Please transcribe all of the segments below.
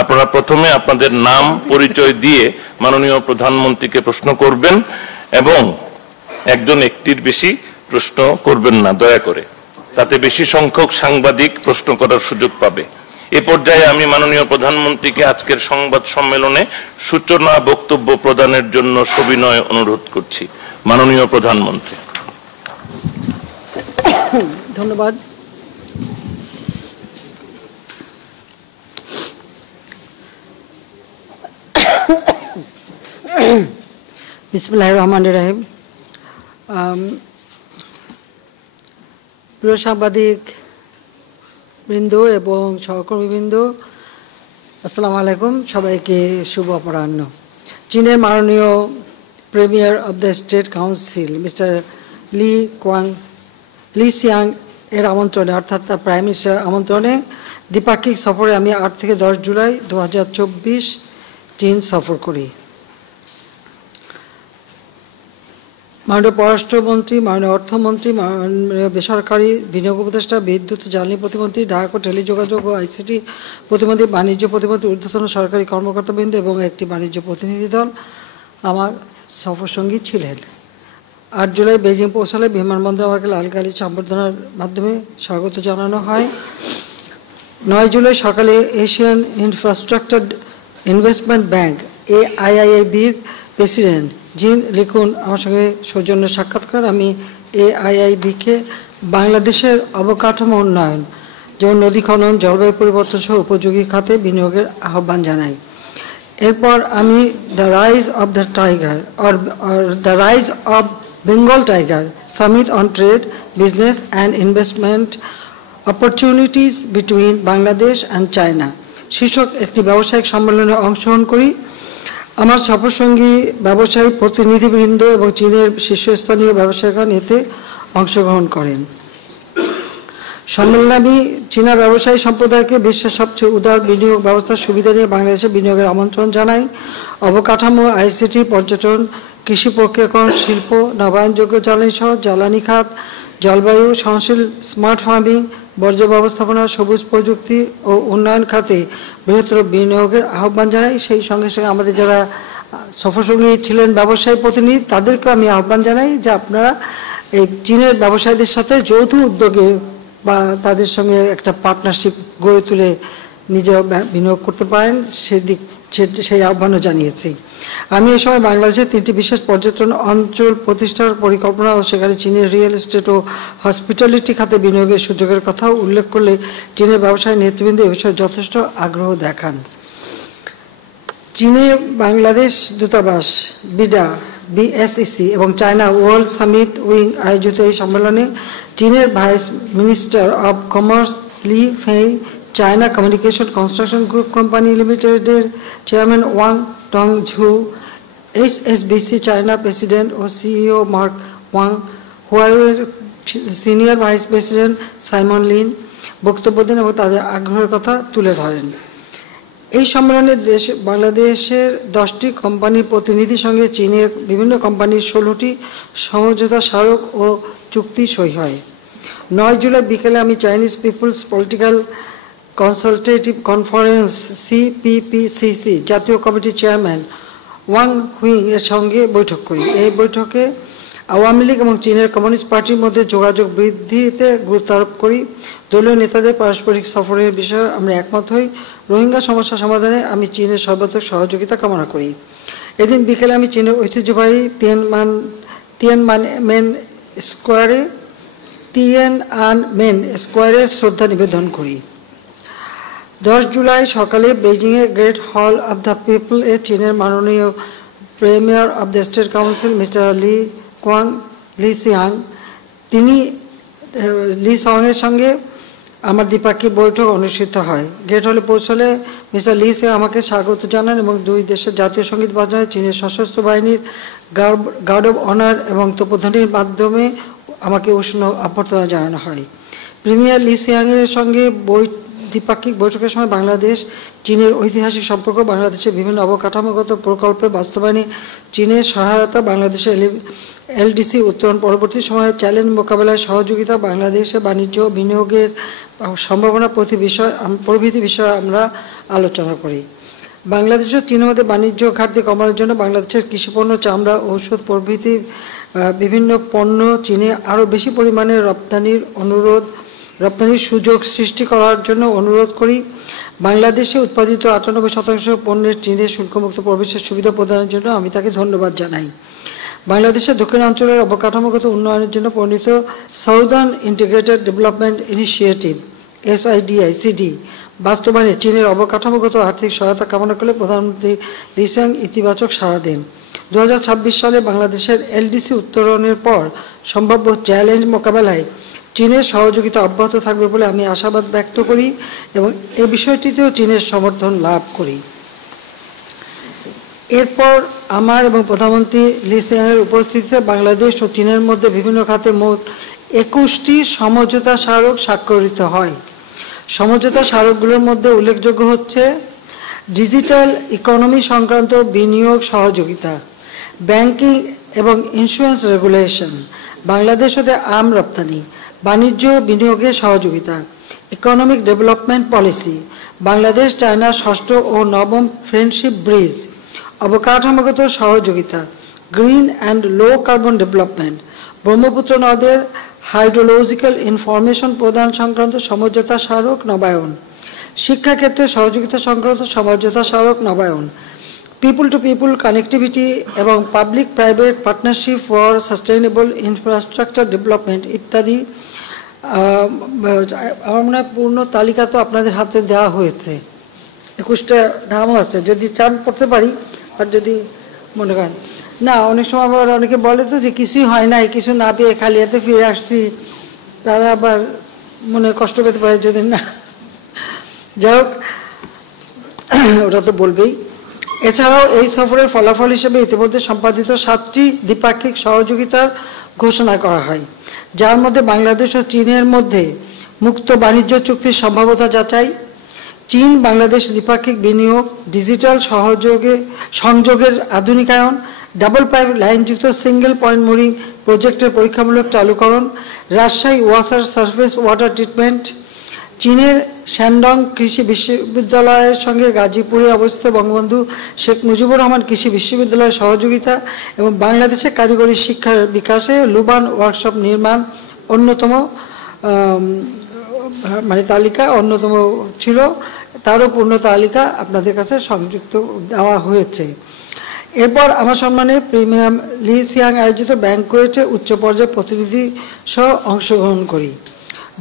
আপনারা প্রথমে আপনাদের নাম পরিচয় দিয়ে মাননীয় প্রধানমন্ত্রীকে প্রশ্ন করবেন এবং একজন একটির বেশি প্রশ্ন করবেন না দয়া করে, তাতে বেশি সংখ্যক সাংবাদিক প্রশ্ন করার সুযোগ পাবে। এ পর্যায়ে আমি মাননীয় প্রধানমন্ত্রীকে আজকের সংবাদ সম্মেলনে সূচনা বক্তব্য প্রদানের জন্য সবিনয় অনুরোধ করছি। মাননীয় প্রধানমন্ত্রী। ধন্যবাদ। বিসমিল্লাহির রহমানির রহিম। প্রিয় সাংবাদিক বৃন্দ এবং সহকর্মীবৃন্দ, আসসালামু আলাইকুম। সবাইকে শুভ অপরাহ্ন। চীনের মাননীয় premier of the state council mister Lee Siang এর আমন্ত্রণে, অর্থাৎ তার প্রাইম মিনিস্টার আমন্ত্রণে দ্বিপাক্ষিক সফরে আমি 8 থেকে 10 জুলাই 2024 চীন সফর করি। মাননীয় পররাষ্ট্রমন্ত্রী, মাননীয় অর্থমন্ত্রী, মাননীয় বেসরকারি বিনিয়োগ উপদেষ্টা, বিদ্যুৎ জ্বালানি প্রতিমন্ত্রী, ডাক ও টেলিযোগাযোগ ও আইসিটি প্রতিমন্ত্রী, বাণিজ্য প্রতিমন্ত্রী, ঊর্ধ্বতন সরকারি কর্মকর্তাবৃন্দ এবং একটি বাণিজ্য প্রতিনিধি দল আমার সফরসঙ্গী ছিলেন। 8 জুলাই বেজিং পৌঁছালে বিমানবন্দরে আমাকে লালগালি সম্বর্ধনার মাধ্যমে স্বাগত জানানো হয়। 9 জুলাই সকালে এশিয়ান ইনফ্রাস্ট্রাকচার ইনভেস্টমেন্ট ব্যাংক AIIB-র প্রেসিডেন্ট জিন লিকুন আমার সঙ্গে সৌজন্য সাক্ষাৎ করেন। আমি AIIB-কে বাংলাদেশের অবকাঠামো উন্নয়ন, যেমন নদী খনন, জলবায়ু পরিবর্তন সহ উপযোগী খাতে বিনিয়োগের আহ্বান জানাই। এরপর আমি the rise of the tiger or the rise of Bengal tiger summit on trade, business and investment opportunities between Bangladesh and China শীর্ষক একটি ব্যবসায়িক সম্মেলনে অংশগ্রহণ করি। আমার সফরসঙ্গী ব্যবসায়ী প্রতিনিধিবৃন্দ এবং চীনের শীর্ষস্থানীয় ব্যবসায়ীগণ এতে অংশগ্রহণ করেন। সম্মেলনে আমি চীনা ব্যবসায়ী সম্প্রদায়কে বিশ্বের সবচেয়ে উদার বিনিয়োগ ব্যবস্থার সুবিধা নিয়ে বাংলাদেশে বিনিয়োগের আমন্ত্রণ জানাই। অবকাঠামো, আইসিটি, পর্যটন, কৃষি প্রক্রিয়াকরণ, শিল্প, নবায়নযোগ্য জ্বালানি সহ জ্বালানি খাত, জলবায়ু সহনশীল, স্মার্ট ফার্মিং, বর্জ্য ব্যবস্থাপনা, সবুজ প্রযুক্তি ও উন্নয়ন খাতে বৃহত্তর বিনিয়োগের আহ্বান জানাই। সেই সঙ্গে সঙ্গে আমাদের যারা সফরসঙ্গী ছিলেন ব্যবসায়ী প্রতিনিধি, তাদেরকেও আমি আহ্বান জানাই যে আপনারা এই চীনের ব্যবসায়ীদের সাথে যৌথ উদ্যোগে বা তাদের সঙ্গে একটা পার্টনারশিপ গড়ে তুলে নিজেরা বিনিয়োগ করতে পারেন, সেই আহ্বানও জানিয়েছি। আমি এই সময় বাংলাদেশের 3টি বিশেষ পর্যটন অঞ্চল প্রতিষ্ঠার পরিকল্পনা ও সেখানে চীনের রিয়েল এস্টেট ও হসপিটালিটি খাতে বিনিয়োগের সুযোগের কথাও উল্লেখ করলে চীনের ব্যবসায়ী নেতৃবৃন্দ এ বিষয়ে যথেষ্ট আগ্রহ দেখান। চীনে বাংলাদেশ দূতাবাস, BSEC এবং চায়না ওয়ার্ল্ড সামিট উইং আয়োজিত এই সম্মেলনে চীনের vice minister of commerce Li Fei, China communication construction group company লিমিটেডের chairman Wang Tongzhu, HSBC China president ও CEO মার্ক ওয়াং, হুয়াওয়ের senior vice president Simon Lin বক্তব্য দেন এবং তাদের আগ্রহের কথা তুলে ধরেন। এই সম্মেলনে বাংলাদেশের 10টি কোম্পানির প্রতিনিধির সঙ্গে চীনের বিভিন্ন কোম্পানির 16টি সমঝোতা স্মারক ও চুক্তি সই হয়। 9 জুলাই বিকেলে আমি Chinese people's political consultative conference CPPCC জাতীয় কমিটির চেয়ারম্যান ওয়াং হুইং এর সঙ্গে বৈঠক করি। এই বৈঠকে আওয়ামী লীগ এবং চীনের কমিউনিস্ট পার্টির মধ্যে যোগাযোগ বৃদ্ধিতে গুরুত্ব আরোপ করি। দলীয় নেতাদের পারস্পরিক সফরের বিষয়ে আমরা একমত হই। রোহিঙ্গা সমস্যা সমাধানে আমি চীনের সর্বাত্মক সহযোগিতা কামনা করি। এদিন বিকেলে আমি চীনের ঐতিহ্যবাহী তিয়ানমেন স্কোয়ারে শ্রদ্ধা নিবেদন করি। 10 জুলাই সকালে বেজিংয়ের গ্রেট হল অব দ্য পিপল এ চীনের মাননীয় premier of the state council mister Lee Siang, তিনি লি সঙ্গের সঙ্গে আমার দ্বিপাক্ষিক বৈঠক অনুষ্ঠিত হয়। গেট হলে পৌঁছলে মিস্টার লি সিয়াং আমাকে স্বাগত জানান এবং দুই দেশের জাতীয় সঙ্গীত বাজনায় চীনের সশস্ত্র বাহিনীর গার্ড অব অনার এবং তোপধ্বনির মাধ্যমে আমাকে উষ্ণ অভ্যর্থনা জানানো হয়। প্রিমিয়ার লি সিয়াংয়ের সঙ্গে দ্বিপাক্ষিক বৈঠকের সময় বাংলাদেশ চীনের ঐতিহাসিক সম্পর্ক, বাংলাদেশের বিভিন্ন অবকাঠামোগত প্রকল্পে বাস্তবায়নে চীনের সহায়তা, বাংলাদেশের এলডিসি উত্তরণ পরবর্তী সময়ে চ্যালেঞ্জ মোকাবেলায় সহযোগিতা, বাংলাদেশে বাণিজ্য বিনিয়োগের সম্ভাবনা প্রভৃতি বিষয়ে আমরা আলোচনা করি। বাংলাদেশ ও চীনের মধ্যে বাণিজ্য ঘাটতি কমানোর জন্য বাংলাদেশের কৃষিপণ্য, চামড়া, ঔষধ প্রভৃতি বিভিন্ন পণ্য চীনে আরও বেশি পরিমাণে রপ্তানির সুযোগ সৃষ্টি করার জন্য অনুরোধ করি। বাংলাদেশে উৎপাদিত 98% পণ্যের চীনে শুল্কমুক্ত প্রবেশের সুবিধা প্রদানের জন্য আমি তাকে ধন্যবাদ জানাই। বাংলাদেশের দক্ষিণাঞ্চলের অবকাঠামোগত উন্নয়নের জন্য প্রণীত southern integrated development initiative SIDICD বাস্তবায়নে চীনের অবকাঠামোগত আর্থিক সহায়তা কামনা করলে প্রধানমন্ত্রী লি সিয়াং ইতিবাচক সাড়া দেন। 2026 সালে বাংলাদেশের এলডিসি উত্তরণের পর সম্ভাব্য চ্যালেঞ্জ মোকাবেলায় চীনের সহযোগিতা অব্যাহত থাকবে বলে আমি আশাবাদ ব্যক্ত করি এবং এই বিষয়টিতেও চীনের সমর্থন লাভ করি। এরপর আমার এবং প্রধানমন্ত্রী লি সিয়াংয়ের উপস্থিতিতে বাংলাদেশ ও চীনের মধ্যে বিভিন্ন খাতে মোট 21টি সমঝোতা স্মারক স্বাক্ষরিত হয়। সমঝোতা স্মারকগুলোর মধ্যে উল্লেখযোগ্য হচ্ছে ডিজিটাল ইকোনমি সংক্রান্ত বিনিয়োগ সহযোগিতা, ব্যাংকিং এবং ইন্স্যুরেন্স রেগুলেশন, বাংলাদেশ হতে আম রপ্তানি, বাণিজ্য বিনিয়োগের সহযোগিতা, economic development policy, Bangladesh China 6ষ্ঠ ও 9ম ফ্রেন্ডশিপ ব্রিজ, অবকাঠামোগত সহযোগিতা, green and low carbon development, Brahmaputra নদের হাইড্রোলজিক্যাল ইনফরমেশন প্রদান সংক্রান্ত সমঝোতা স্মারক নবায়ন, শিক্ষাক্ষেত্রে সহযোগিতা সংক্রান্ত সমঝোতা স্মারক নবায়ন, পিপুল টু পিপুল কানেক্টিভিটি এবং public private partnership for sustainable infrastructure development ইত্যাদি। আমার মনে হয় পূর্ণ তালিকা তো আপনাদের হাতে দেওয়া হয়েছে, 21টা নামও আছে, যদি চান পড়তে পারি, আর যদি মনে করেন না, অনেক সময় আবার অনেকে বলে তো যে কিছুই হয় নাই, কিছু না পেয়ে খালি হাতে ফিরে আসছি, তারা আবার মনে কষ্ট পেতে পারে যদি না। যাই হোক, ওটা তো বলবেই। এছাড়াও এই সফরের ফলাফল হিসেবে ইতিমধ্যে সম্পাদিত 7টি দ্বিপাক্ষিক সহযোগিতার ঘোষণা করা হয়, যার মধ্যে বাংলাদেশ ও চীনের মধ্যে মুক্ত বাণিজ্য চুক্তির সম্ভাব্যতা যাচাই, চীন বাংলাদেশ দ্বিপাক্ষিক বিনিয়োগ, ডিজিটাল সংযোগের আধুনিকায়ন, ডাবল পাইপ লাইনযুক্ত সিঙ্গেল পয়েন্ট মোরিং প্রজেক্টের পরীক্ষামূলক চালুকরণ, রাজশাহী ওয়াসার সারফেস ওয়াটার ট্রিটমেন্ট, চীনের শ্যানডং কৃষি বিশ্ববিদ্যালয়ের সঙ্গে গাজীপুরে অবস্থিত বঙ্গবন্ধু শেখ মুজিবুর রহমান কৃষি বিশ্ববিদ্যালয়ের সহযোগিতা এবং বাংলাদেশের কারিগরি শিক্ষার বিকাশে লুবান ওয়ার্কশপ নির্মাণ অন্যতম তালিকা অন্যতম ছিল, তারও পূর্ণ তালিকা আপনাদের কাছে সংযুক্ত দেওয়া হয়েছে। এরপর আমার সম্মানে প্রিমিয়াম লি সিয়াং আয়োজিত ব্যাংকোয়েটে উচ্চ পর্যায়ের প্রতিনিধি সহ অংশগ্রহণ করি।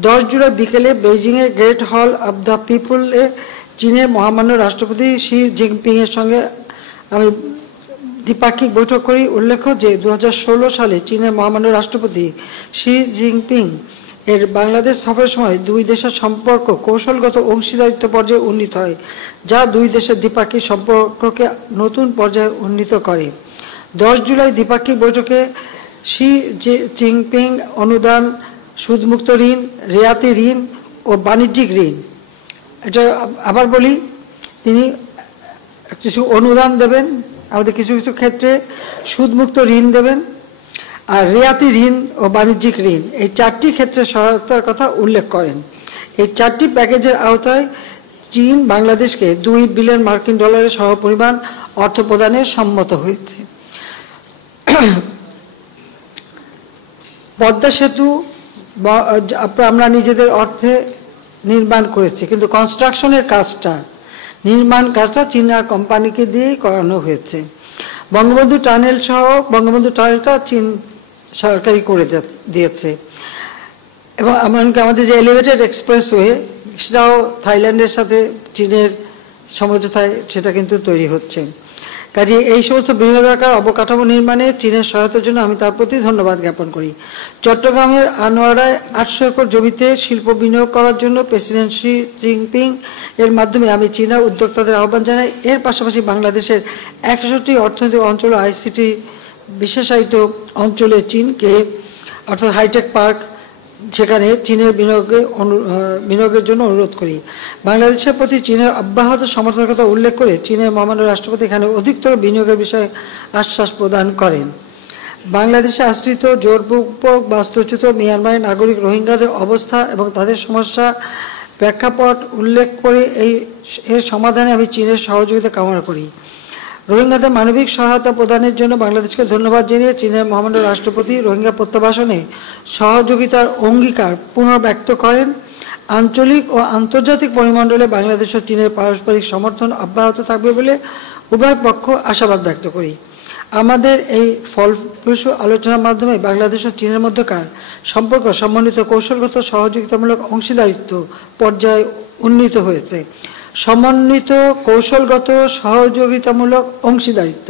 10 জুলাই বিকেলে বেইজিংয়ের গ্রেট হল অব দ্য পিপলে চীনের মহামান্য রাষ্ট্রপতি শি জিনপিংয়ের সঙ্গে আমি দ্বিপাক্ষিক বৈঠক করি। উল্লেখ্য যে 2016 সালে চীনের মহামান্য রাষ্ট্রপতি শি জিনপিং এর বাংলাদেশ সফরের সময় দুই দেশের সম্পর্ক কৌশলগত অংশীদারিত্ব পর্যায়ে উন্নীত হয়, যা দুই দেশের দ্বিপাক্ষিক সম্পর্ককে নতুন পর্যায়ে উন্নীত করে। 10 জুলাই দ্বিপাক্ষিক বৈঠকে শি জিনপিং অনুদান, সুদমুক্ত ঋণ, রেয়াতি ঋণ ও বাণিজ্যিক ঋণ, এটা আবার বলি, তিনি কিছু অনুদান দেবেন, আমাদের কিছু কিছু ক্ষেত্রে সুদমুক্ত ঋণ দেবেন, আর রেয়াতি ঋণ ও বাণিজ্যিক ঋণ, এই 4টি ক্ষেত্রে সহায়তার কথা উল্লেখ করেন। এই 4টি প্যাকেজের আওতায় চীন বাংলাদেশকে $2 বিলিয়ন সহপরিমাণ অর্থ প্রদানে সম্মত হয়েছে। পদ্মা সেতু আমরা নিজেদের অর্থে নির্মাণ করেছি, কিন্তু কনস্ট্রাকশনের কাজটা, নির্মাণ কাজটা চীনা কোম্পানিকে দিয়েই করানো হয়েছে। বঙ্গবন্ধু টানেল সহ বঙ্গবন্ধু টানেলটা চীন সরকারি করে দিয়েছে এবং এমনকি আমাদের যে এলিভেটেড এক্সপ্রেসওয়ে সেটাও থাইল্যান্ডের সাথে চীনের সমঝোতায় সেটা কিন্তু তৈরি হচ্ছে। কাজে এই সমস্ত বৃহদাকার অবকাঠামো নির্মাণে চীনের সহায়তার জন্য আমি তার প্রতি ধন্যবাদ জ্ঞাপন করি। চট্টগ্রামের আনোয়ারায় 800 একর জমিতে শিল্প বিনিয়োগ করার জন্য প্রেসিডেন্ট শি জিনপিং এর মাধ্যমে আমি চীনা উদ্যোক্তাদের আহ্বান জানাই। এর পাশাপাশি বাংলাদেশের 160টি অর্থনৈতিক অঞ্চল আইসিটি বিশেষায়িত অঞ্চলে চীনকে অর্থাৎ হাইটেক পার্ক, সেখানে চীনের বিনিয়োগের জন্য অনুরোধ করি। বাংলাদেশের প্রতি চীনের অব্যাহত সমর্থনের কথা উল্লেখ করে চীনের মহামান্য রাষ্ট্রপতি এখানে অধিকতর বিনিয়োগের বিষয়ে আশ্বাস প্রদান করেন। বাংলাদেশে আশ্রিত জোরপূর্বক বাস্তুচ্যুত মিয়ানমারের নাগরিক রোহিঙ্গাদের অবস্থা এবং তাদের সমস্যা প্রেক্ষাপট উল্লেখ করে এর সমাধানে আমি চীনের সহযোগিতা কামনা করি। রোহিঙ্গাদের মানবিক সহায়তা প্রদানের জন্য বাংলাদেশকে ধন্যবাদ জানিয়ে চীনের মহামান্য রাষ্ট্রপতি রোহিঙ্গা প্রত্যাবাসনে সহযোগিতার অঙ্গীকার পুনর্ব্যক্ত করেন। আঞ্চলিক ও আন্তর্জাতিক পরিমণ্ডলে বাংলাদেশ ও চীনের পারস্পরিক সমর্থন অব্যাহত থাকবে বলে উভয় পক্ষ আশাবাদ ব্যক্ত করি। আমাদের এই ফলপ্রসূ আলোচনার মাধ্যমে বাংলাদেশ ও চীনের মধ্যকার সম্পর্ক সমন্বিত কৌশলগত সহযোগিতামূলক অংশীদারিত্ব পর্যায়ে উন্নীত হয়েছে। সমন্বিত কৌশলগত সহযোগিতামূলক অংশীদারিত্ব।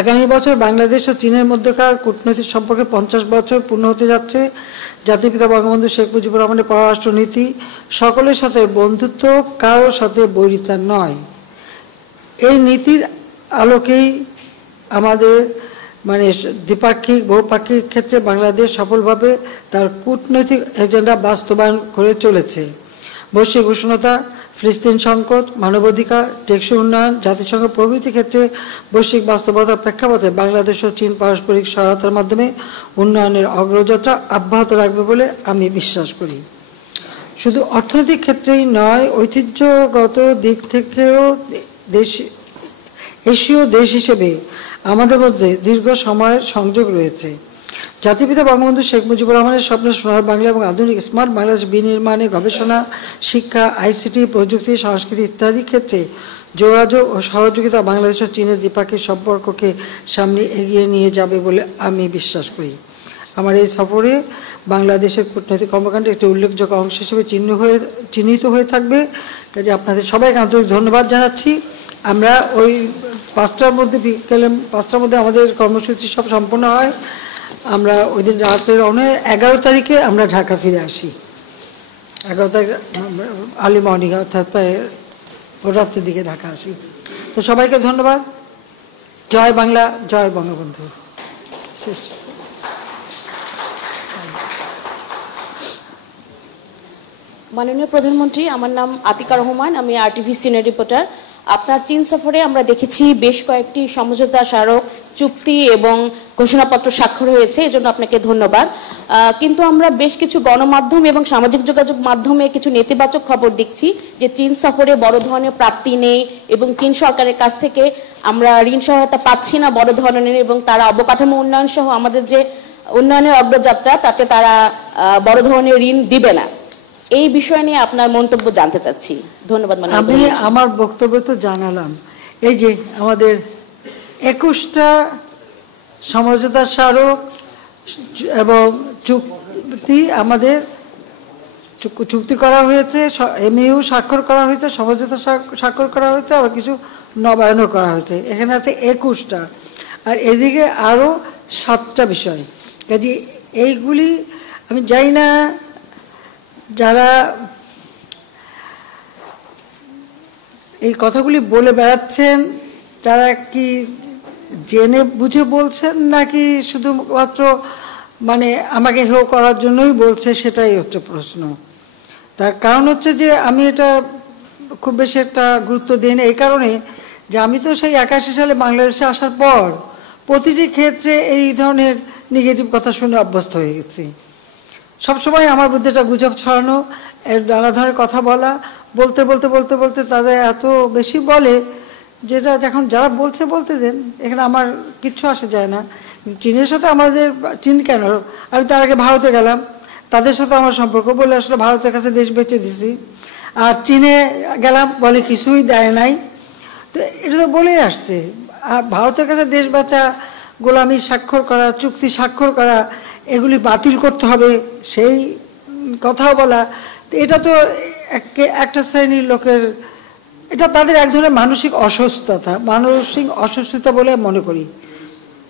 আগামী বছর বাংলাদেশ ও চীনের মধ্যকার কূটনৈতিক সম্পর্কে 50 বছর পূর্ণ হতে যাচ্ছে। জাতিপিতা বঙ্গবন্ধু শেখ মুজিবুর রহমানের পররাষ্ট্রনীতি সকলের সাথে বন্ধুত্ব, কারোর সাথে বৈরিতা নয়। এই নীতির আলোকেই আমাদের দ্বিপাক্ষিক বহুপাক্ষিক ক্ষেত্রে বাংলাদেশ সফলভাবে তার কূটনৈতিক এজেন্ডা বাস্তবায়ন করে চলেছে। বৈশ্বিক উষ্ণতা, ফিলিস্তিন সংকট, মানবাধিকার, টেকসই উন্নয়ন, জাতিসংঘ প্রভৃতি ক্ষেত্রে বৈশ্বিক বাস্তবতার প্রেক্ষাপটে বাংলাদেশ ও চীন পারস্পরিক সহায়তার মাধ্যমে উন্নয়নের অগ্রযাত্রা অব্যাহত রাখবে বলে আমি বিশ্বাস করি। শুধু অর্থনৈতিক ক্ষেত্রেই নয়, ঐতিহ্যগত দিক থেকেও এশীয় দেশ হিসেবে আমাদের মধ্যে দীর্ঘ সময়ের সংযোগ রয়েছে। জাতিপিতা বঙ্গবন্ধু শেখ মুজিবুর রহমানের স্বপ্ন সোনার বাংলা এবং আধুনিক স্মার্ট বাংলাদেশ বিনির্মাণে গবেষণা, শিক্ষা, আইসিটি, প্রযুক্তি, সংস্কৃতি ইত্যাদি ক্ষেত্রে যোগাযোগ ও সহযোগিতা বাংলাদেশ ও চীনের দ্বিপাক্ষিক সম্পর্ককে সামনে এগিয়ে নিয়ে যাবে বলে আমি বিশ্বাস করি। আমার এই সফরে বাংলাদেশের কূটনৈতিক কর্মকাণ্ডে একটি উল্লেখযোগ্য অংশ হিসেবে চিহ্নিত হয়ে থাকবে। কাজে আপনাদের সবাইকে আন্তরিক ধন্যবাদ জানাচ্ছি। আমরা ওই 5টার মধ্যে বিকেলে 5টার মধ্যে আমাদের কর্মসূচি সব সম্পন্ন হয়। আমরা ওই দিন রাতের 11 তারিখে আমরা ঢাকা ফিরে আসি। 11 তারিখ আর্লি মর্নিং, অর্থাৎ প্রায় রাত্রের দিকে ঢাকা আসি। তো সবাইকে ধন্যবাদ। জয় বাংলা, জয় বঙ্গবন্ধু। শেষ। মাননীয় প্রধানমন্ত্রী, আমার নাম আতিকা রহমান, আমি RTV সিনিয়র রিপোর্টার। আপনার চীন সফরে আমরা দেখেছি বেশ কয়েকটি সমঝোতা স্মারক, চুক্তি এবং ঘোষণাপত্র স্বাক্ষর হয়েছে, এজন্য আপনাকে ধন্যবাদ। কিন্তু আমরা বেশ কিছু গণমাধ্যম এবং সামাজিক যোগাযোগ মাধ্যমে কিছু নেতিবাচক খবর দেখছি যে চীন সফরে বড় ধরনের প্রাপ্তি নেই এবং চীন সরকারের কাছ থেকে আমরা ঋণ সহায়তা পাচ্ছি না বড় ধরনের, এবং তারা অবকাঠামো উন্নয়ন সহ আমাদের যে উন্নয়নের অগ্রযাত্রা তাতে তারা বড় ধরনের ঋণ দিবে না। এই বিষয় নিয়ে আপনার মন্তব্য জানতে চাচ্ছি। ধন্যবাদ। আমি আমার বক্তব্য তো জানালাম। এই যে আমাদের 21টা সমঝোতা স্মারক এবং চুক্তি আমাদের চুক্তি করা হয়েছে, MOU স্বাক্ষর করা হয়েছে, সমঝোতা স্বাক্ষর করা হয়েছে, আবার কিছু নবায়নও করা হয়েছে। এখানে আছে 21টা, আর এদিকে আরও 7টা বিষয়। কাজে এইগুলি আমি জানি না যারা এই কথাগুলি বলে বেড়াচ্ছেন তারা কি জেনে বুঝে বলছেন নাকি শুধুমাত্র আমাকে হেয় করার জন্যই বলছে, সেটাই হচ্ছে প্রশ্ন। তার কারণ হচ্ছে যে আমি এটা খুব বেশি একটা গুরুত্ব দিই না, এই কারণে যে আমি তো সেই 81 সালে বাংলাদেশে আসার পর প্রতিটি ক্ষেত্রে এই ধরনের নেগেটিভ কথা শুনে অভ্যস্ত হয়ে গেছি। সবসময় আমার মধ্যে একটা গুজব ছড়ানো, নানা ধরনের কথা বলতে বলতে বলতে বলতে তাদের এত বেশি বলে যেটা যখন যারা বলতে দেন, এখানে আমার কিচ্ছু আসে যায় না। চীনের সাথে আমাদের, চীন কেন, আমি তার আগে ভারতে গেলাম, তাদের সাথে আমার সম্পর্ক বলে আসলে ভারতের কাছে দেশ বেঁচে দিছি, আর চীনে গেলাম বলে কিছুই দেয় নাই। তো এটা তো বলেই আসছে। আর ভারতের কাছে দেশ বেচা, গোলামি স্বাক্ষর করা, চুক্তি স্বাক্ষর করা, এগুলি বাতিল করতে হবে সেই কথাও বলা, এটা তো একটা শ্রেণীর লোকের, এটা তাদের এক ধরনের মানসিক অসুস্থতা বলে মনে করি।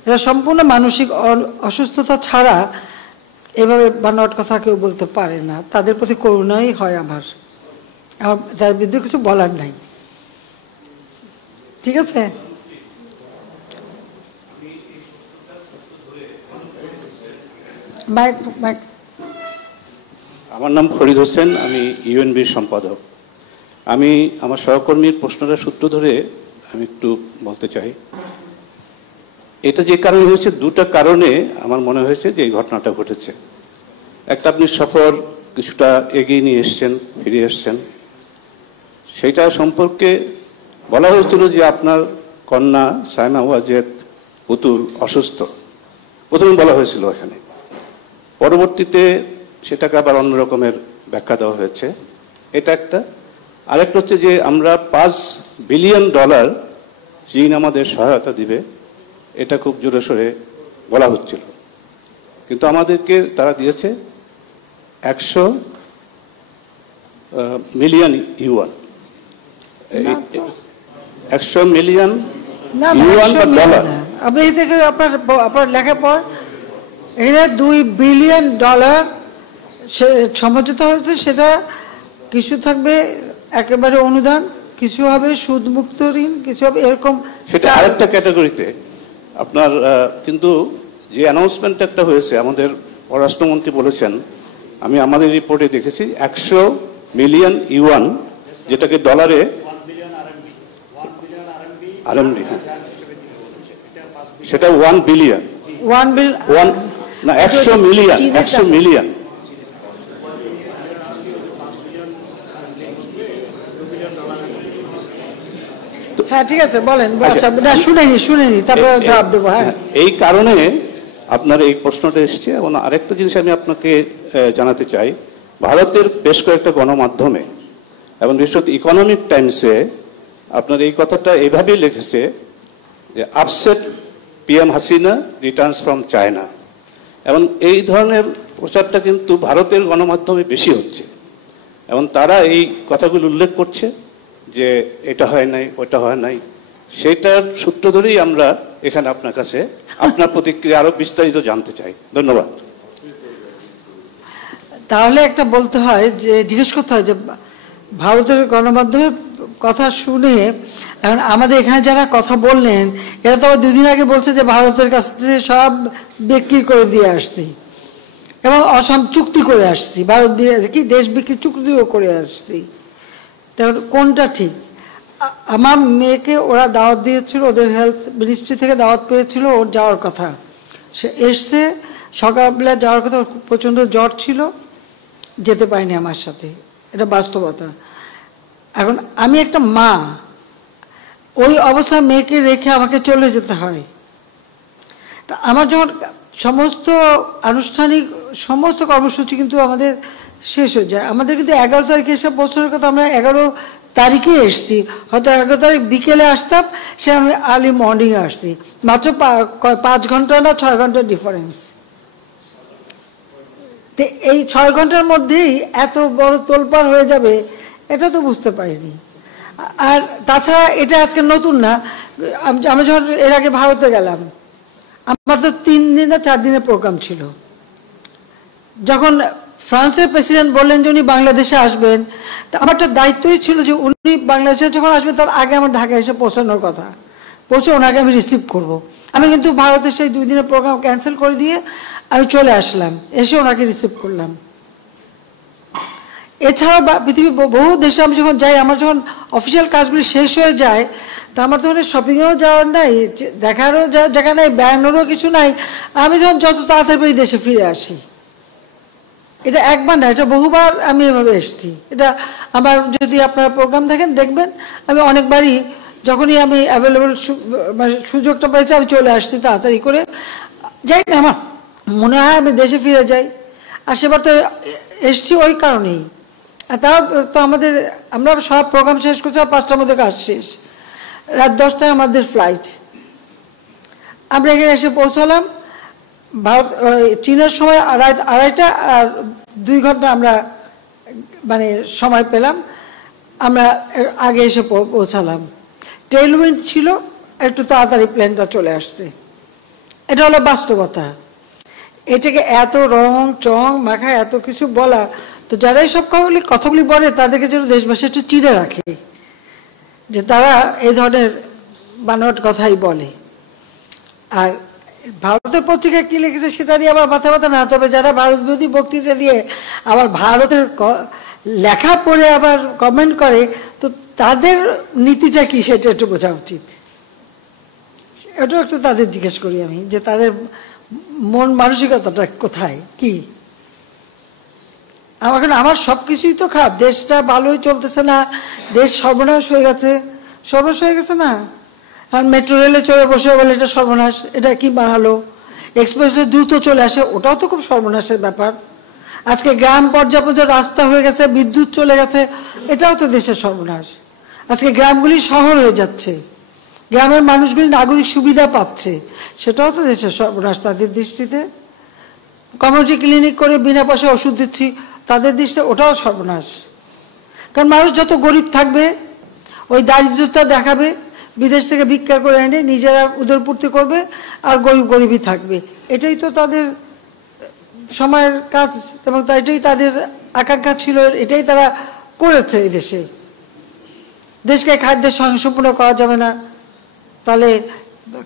এটা সম্পূর্ণ মানসিক অসুস্থতা ছাড়া এভাবে বানোয়াট কথা কেউ বলতে পারে না। তাদের প্রতি করুণাই হয় আমার তার বিরুদ্ধে কিছু বলার নাই। ঠিক আছে। Mike mike. আমার নাম ফরিদ হোসেন, আমি ইউএনবির সম্পাদক। আমি আমার সহকর্মীর প্রশ্নটার সূত্র ধরে আমি একটু বলতে চাই। এটা যে কারণে হয়েছে, দুটো কারণে আমার মনে হয়েছে যে এই ঘটনাটা ঘটেছে। একটা, আপনি সফর কিছুটা এগিয়ে নিয়ে এসছেন, ফিরে এসছেন, সেইটা সম্পর্কে বলা হয়েছিল যে আপনার কন্যা সায়মা ওয়াজেদ পুতুল অসুস্থ, প্রথমে বলা হয়েছিল এখানে। পরবর্তীতে সেটাকে আবার অন্য রকমের ব্যাখ্যা দেওয়া হয়েছে, এটা একটা। আরেকটা হচ্ছে যে আমরা $5 বিলিয়ন চীন আমাদের সহায়তা দিবে, এটা খুব জোরে সোরে বলা হচ্ছিল, কিন্তু আমাদেরকে তারা দিয়েছে 100 মিলিয়ন ইউয়ান। 100 মিলিয়ন ইউয়ান বা ডলার। আপনি থেকে আপনার লেখার পর এখানে $2 বিলিয়ন সমঝোতা হয়েছে। সেটা কিছু থাকবে একেবারে অনুদান, কিছু হবে সুদমুক্ত ঋণ, কিছু হবে এরকম। সেটা আরেকটা ক্যাটাগরিতে আপনার। কিন্তু যে অ্যানাউন্সমেন্ট একটা হয়েছে, আমাদের পররাষ্ট্রমন্ত্রী বলেছেন, আমি আমাদের রিপোর্টে দেখেছি 100 মিলিয়ন ইউয়ান, যেটাকে ডলারে আরএমবি, সেটা 1 বিলিয়ন, 100 মিলিয়ন, 100 মিলিয়ন। হ্যাঁ ঠিক আছে, বলেন। আচ্ছা, শুনেনি তারপর জবাব দেবো। হ্যাঁ, এই কারণে আপনার এই প্রশ্নটা এসছে। এবং আরেকটা জিনিস আমি আপনাকে জানাতে চাই, ভারতের বেশ কয়েকটা গণমাধ্যমে এবং বিশেষত ইকোনমিক টাইমসে আপনার এই কথাটা এইভাবেই লিখেছে যে upset PM Hasina Returns from China. এবং এই ধরনের প্রচারটা কিন্তু ভারতের গণমাধ্যমে বেশি হচ্ছে, এবং তারা এই কথাগুলো উল্লেখ করছে যে এটা হয় নাই, ওটা হয় নাই। সেটার সূত্র ধরেই আমরা এখানে আপনার কাছে আপনার প্রতিক্রিয়া আরো বিস্তারিত জানতে চাই। ধন্যবাদ। তাহলে একটা বলতে হয় যে, জিজ্ঞেস করতে হয় যে ভারতের গণমাধ্যমের কথা শুনে এখন আমাদের এখানে যারা কথা বললেন, এরা তো 2 দিন আগে বলছে যে ভারতের কাছ থেকে সব বিক্রি করে দিয়ে আসছি এবং অসম চুক্তি করে আসছি, ভারত কি দেশ বিক্রি চুক্তিও করে আসছি। তাহলে কোনটা ঠিক? আমার মেয়েকে ওরা দাওয়াত দিয়েছিল, ওদের হেলথ মিনিস্ট্রি থেকে দাওয়াত পেয়েছিল, ওর যাওয়ার কথা। সে এসছে, সকালবেলা যাওয়ার কথা, ওর প্রচণ্ড জ্বর ছিল, যেতে পারিনি আমার সাথে, এটা বাস্তবতা। এখন আমি একটা মা, ওই অবস্থায় মেয়েকে রেখে আমাকে চলে যেতে হয়। তা আমার যখন সমস্ত আনুষ্ঠানিক সমস্ত কর্মসূচি কিন্তু আমাদের শেষ হয়ে যায়। আমাদের কিন্তু 11 তারিখে এসে পৌঁছানোর কথা, আমরা 11 তারিখে এসছি, হয়তো 11 তারিখ বিকেলে আসতাম, সে আমি আর্লি মর্নিংয়ে আসছি, মাত্র 5 ঘন্টা না 6 ঘন্টার ডিফারেন্স। তো এই 6 ঘন্টার মধ্যেই এত বড় তোলপাড় হয়ে যাবে, এটা তো বুঝতে পারিনি। আর তাছাড়া এটা আজকে নতুন না, আমরা যখন এর আগে ভারতে গেলাম, আমার তো 3 দিন না 4 দিনের প্রোগ্রাম ছিল। যখন ফ্রান্সের প্রেসিডেন্ট বললেন যে উনি বাংলাদেশে আসবেন, তা আমার একটা দায়িত্বই ছিল যে উনি বাংলাদেশে যখন আসবেন তার আগে আমার ঢাকায় এসে পৌঁছানোর কথা, পৌঁছে ওনাকে আমি রিসিভ করব। আমি কিন্তু ভারতের সেই 2 দিনের প্রোগ্রাম ক্যান্সেল করে দিয়ে আমি চলে আসলাম, এসে ওনাকে রিসিভ করলাম। এছাড়াও পৃথিবীর বহু দেশে আমি যখন যাই, আমার যখন অফিসিয়াল কাজগুলি শেষ হয়ে যায়, তা আমার তখন শপিংয়েও যাওয়ার নাই, দেখারও জায়গা নাই, বেড়ানোরও কিছু নাই। আমি যখন যত তাড়াতাড়ি দেশে ফিরে আসি, এটা একবার না, এটা বহুবার আমি এভাবে এসেছি। এটা আমার, যদি আপনারা প্রোগ্রাম দেখেন দেখবেন, আমি অনেকবারই যখনই আমি অ্যাভেলেবল সুযোগটা পেয়েছি আমি চলে আসছি তাড়াতাড়ি করে। যাই না, আমার মনে হয় আমি দেশে ফিরে যাই। আর সেবার তো এসছি ওই কারণেই। আর তাও তো আমরা সব প্রোগ্রাম শেষ করছি, 5টার মধ্যে কাজ শেষ, রাত 10টায় আমাদের ফ্লাইট। আমরা এখানে এসে পৌঁছালাম ভারত, চীনের সময় রাত 2:30, আর 2 ঘন্টা আমরা মানে সময় পেলাম, আমরা আগে এসে পৌঁছালাম। টেইলউইন্ড ছিল, একটু তাড়াতাড়ি প্লেনটা চলে আসছে। এটা হলো বাস্তবতা। এটাকে এত রং চং মাখা এত কিছু বলা, তো যারা এই সব কথাগুলি বলে তাদেরকে যেন দেশবাসী একটু চিড়ে রাখে যে তারা এই ধরনের বানোয়াট কথাই বলে। আর ভারতের পত্রিকা কি লিখেছে সেটা নিয়ে আবার মাথা ব্যথা না, তবে যারা ভারত বিরোধী বক্তৃতা দিয়ে আবার ভারতের লেখা পড়ে আবার কমেন্ট করে, তো তাদের নীতিটা কি সেটা একটু বোঝা উচিত। এটাও একটু তাদের জিজ্ঞেস করি আমি, যে তাদের মন মানসিকতাটা কোথায় কি। আমার সব কিছুই তো খারাপ, দেশটা ভালোই চলতেছে না, দেশ সর্বনাশ হয়ে গেছে। সর্বনাশ হয়ে গেছে না, আর মেট্রো রেলে চলে বসে বলে এটা সর্বনাশ, এটা কি বানালো। এক্সপ্রেসে দ্রুত চলে আসে, ওটাও তো খুব সর্বনাশের ব্যাপার। আজকে গ্রাম পর্যাপ্ত রাস্তা হয়ে গেছে, বিদ্যুৎ চলে গেছে, এটাও তো দেশের সর্বনাশ। আজকে গ্রামগুলি শহর হয়ে যাচ্ছে, গ্রামের মানুষগুলি নাগরিক সুবিধা পাচ্ছে, সেটাও তো দেশের সর্বনাশ তাদের দৃষ্টিতে। কমিউনিটি ক্লিনিক করে বিনা পয়সা ওষুধ দিচ্ছি, তাদের দৃষ্টিতে ওটাও সর্বনাশ। কারণ মানুষ যত গরিব থাকবে, ওই দারিদ্রতা দেখাবে, বিদেশ থেকে ভিক্ষা করে এনে নিজেরা উদরপূর্তি করবে, আর গরিব গরিবই থাকবে। এটাই তো তাদের সময়ের কাজ, এবং এটাই তাদের আকাঙ্ক্ষা ছিল, এটাই তারা করেছে। এই দেশকে খাদ্যের স্বয়ংসম্পূর্ণ করা যাবে না, তাহলে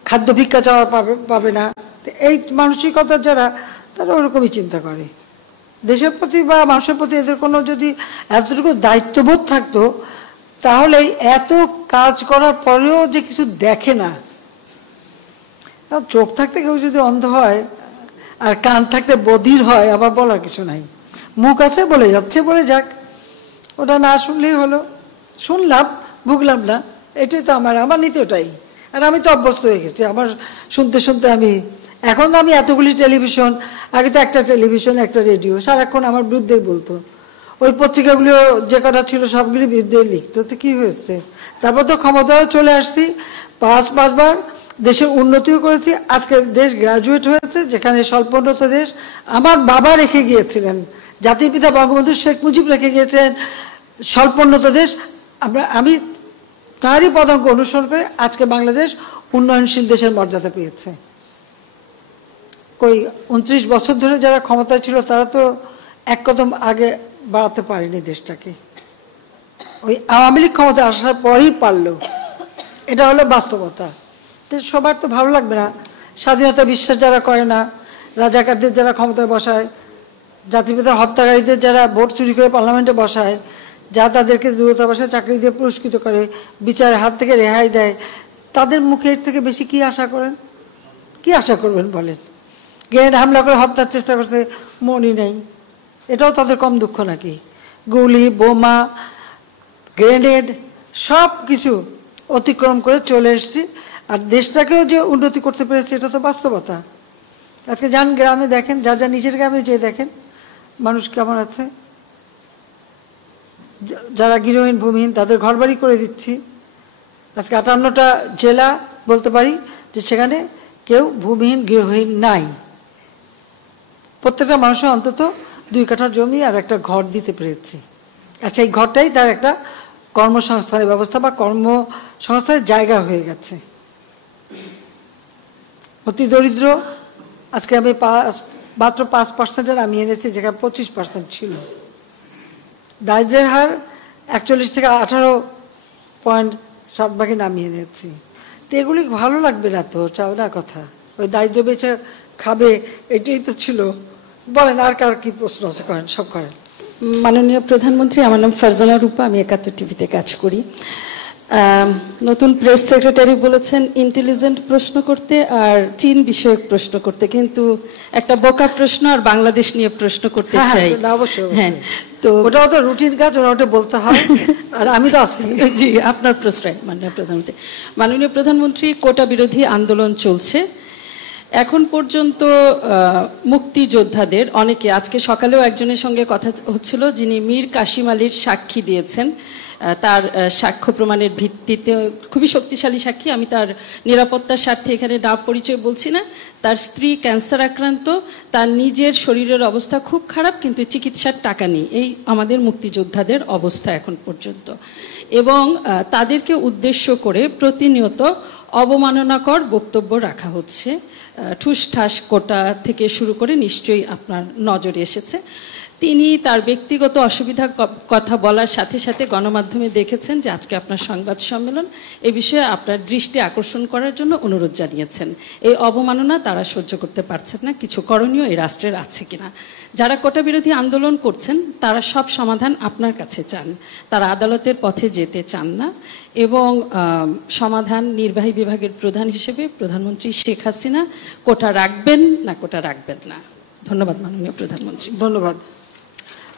খাদ্য ভিক্ষা চাওয়া পাবে না। এই মানসিকতা যারা, তারা ওরকমই চিন্তা করে। দেশের প্রতি বা মানুষের প্রতি এদের কোনো যদি এতটুকু দায়িত্ববোধ থাকতো, তাহলে এত কাজ করার পরেও যে কিছু দেখে না। চোখ থাকতে কেউ যদি অন্ধ হয়, আর কান থাকতে বধির হয়, আবার বলার কিছু নাই। মুখ আছে বলে যাচ্ছে, বলে যাক, ওটা না শুনলেই হলো। শুনলাম, ভুগলাম না, এটাই তো আমার নীতি ওটাই। আর আমি তো অভ্যস্ত হয়ে গেছি, আমার শুনতে শুনতে এখন আমি এতগুলি টেলিভিশন, আগে তো একটা টেলিভিশন একটা রেডিও, সারাক্ষণ আমার বিরুদ্ধেই বলতো। ওই পত্রিকাগুলো যে কটা ছিল সবগুলি বিরুদ্ধে লিখতো, তো কি হয়েছে? তারপর তো ক্ষমতাও চলে আসছি, পাঁচবার দেশের উন্নতিও করেছি। আজকে দেশ গ্রাজুয়েট হয়েছে, যেখানে স্বল্পোন্নত দেশ। আমার বাবা রেখে গিয়েছিলেন, জাতির পিতা বঙ্গবন্ধু শেখ মুজিব রেখে গিয়েছেন স্বল্পোন্নত দেশ। আমি তারই পদাঙ্ক অনুসরণ করে আজকে বাংলাদেশ উন্নয়নশীল দেশের মর্যাদা পেয়েছে। কই 29 বছর ধরে যারা ক্ষমতায় ছিল, তারা তো এক কদম আগে বাড়াতে পারেনি দেশটাকে। ওই আওয়ামী লীগ ক্ষমতায় আসার পরেই পারলো, এটা হলো বাস্তবতা। সবার তো ভালো লাগবে না। স্বাধীনতা বিশ্বাস যারা করে না, রাজাকারদের যারা ক্ষমতায় বসায়, জাতিপিতা হত্যাকারীদের যারা ভোট চুরি করে পার্লামেন্টে বসায়, যা তাদেরকে দূতাবাসে চাকরি দিয়ে পুরস্কৃত করে, বিচারের হাত থেকে রেহাই দেয়, তাদের মুখের থেকে বেশি কি আশা করেন? কি আশা করবেন বলেন? গ্রেনেড হামলা করে হত্যার চেষ্টা করছে, মনই নেই, এটাও তাদের কম দুঃখ নাকি? গুলি, বোমা, গ্রেনেড সব কিছু অতিক্রম করে চলে এসেছি, আর দেশটাকেও যে উন্নতি করতে পেরেছে, এটা তো বাস্তবতা। আজকে যান গ্রামে দেখেন, যা নিজের গ্রামে যে দেখেন মানুষ কেমন আছে। যারা গৃহহীন ভূমিহীন, তাদের ঘরবাড়ি করে দিচ্ছি। আজকে 58টা জেলা বলতে পারি যে সেখানে কেউ ভূমিহীন গৃহহীন নাই। প্রত্যেকটা মানুষের অন্তত 2 কাঠা জমি আর একটা ঘর দিতে পেরেছি, আর সেই ঘরটাই তার একটা কর্মসংস্থানের ব্যবস্থা বা কর্মসংস্থানের জায়গা হয়ে গেছে। অতি দরিদ্র আজকে আমি মাত্র 5% আমি এনেছি, যেখানে 25% ছিল। দারিদ্রের হার 41 থেকে 18.7 নামিয়ে এনেছি। তো এগুলি ভালো লাগবে না তো, চাও না কথা। ওই দারিদ্র বেঁচে খাবে, এটাই তো ছিল। বলেন আর কার কি প্রশ্ন আছে, করেন, সব করেন। মাননীয় প্রধানমন্ত্রী, আমার নাম ফারজানা রূপা, আমি 71 টিভিতে কাজ করি। নতুন প্রেস সেক্রেটারি বলেছেন ইন্টেলিজেন্ট প্রশ্ন করতে আর চীন বিষয়ক প্রশ্ন করতে, কিন্তু একটা বোকা প্রশ্ন আর বাংলাদেশ নিয়ে প্রশ্ন করতে চাই। হ্যাঁ, তো ওটাও তো রুটিন কাজ, ওটা বলতে হয়, আর আমি তো আছি। জি, আপনার প্রশ্রয়। মাননীয় প্রধানমন্ত্রী, কোটা বিরোধী আন্দোলন চলছে। এখন পর্যন্ত মুক্তিযোদ্ধাদের অনেকে, আজকে সকালেও একজনের সঙ্গে কথা হচ্ছিল যিনি মীর কাসিম আলীর সাক্ষী দিয়েছেন, তার সাক্ষ্য প্রমাণের ভিত্তিতে খুবই শক্তিশালী সাক্ষী। আমি তার নিরাপত্তার স্বার্থে এখানে নাম পরিচয় বলছি না। তার স্ত্রী ক্যান্সার আক্রান্ত, তার নিজের শরীরের অবস্থা খুব খারাপ, কিন্তু চিকিৎসার টাকা নেই। এই আমাদের মুক্তিযোদ্ধাদের অবস্থা এখন পর্যন্ত, এবং তাদেরকে উদ্দেশ্য করে প্রতিনিয়ত অবমাননাকর বক্তব্য রাখা হচ্ছে। ঠুসঠাস কোটা থেকে শুরু করে নিশ্চয়ই আপনার নজরে এসেছে। তিনি তার ব্যক্তিগত অসুবিধার কথা বলার সাথে সাথে গণমাধ্যমে দেখেছেন যে আজকে আপনার সংবাদ সম্মেলন এ বিষয়ে আপনার দৃষ্টি আকর্ষণ করার জন্য অনুরোধ জানিয়েছেন। এই অবমাননা তারা সহ্য করতে পারছেন না, কিছু করণীয় এই রাষ্ট্রের আছে কিনা। যারা কোটা বিরোধী আন্দোলন করছেন তারা সব সমাধান আপনার কাছে চান, তারা আদালতের পথে যেতে চান না, এবং সমাধান নির্বাহী বিভাগের প্রধান হিসেবে প্রধানমন্ত্রী শেখ হাসিনা কোটা রাখবেন না কোটা রাখবেন না। ধন্যবাদ মাননীয় প্রধানমন্ত্রী। ধন্যবাদ।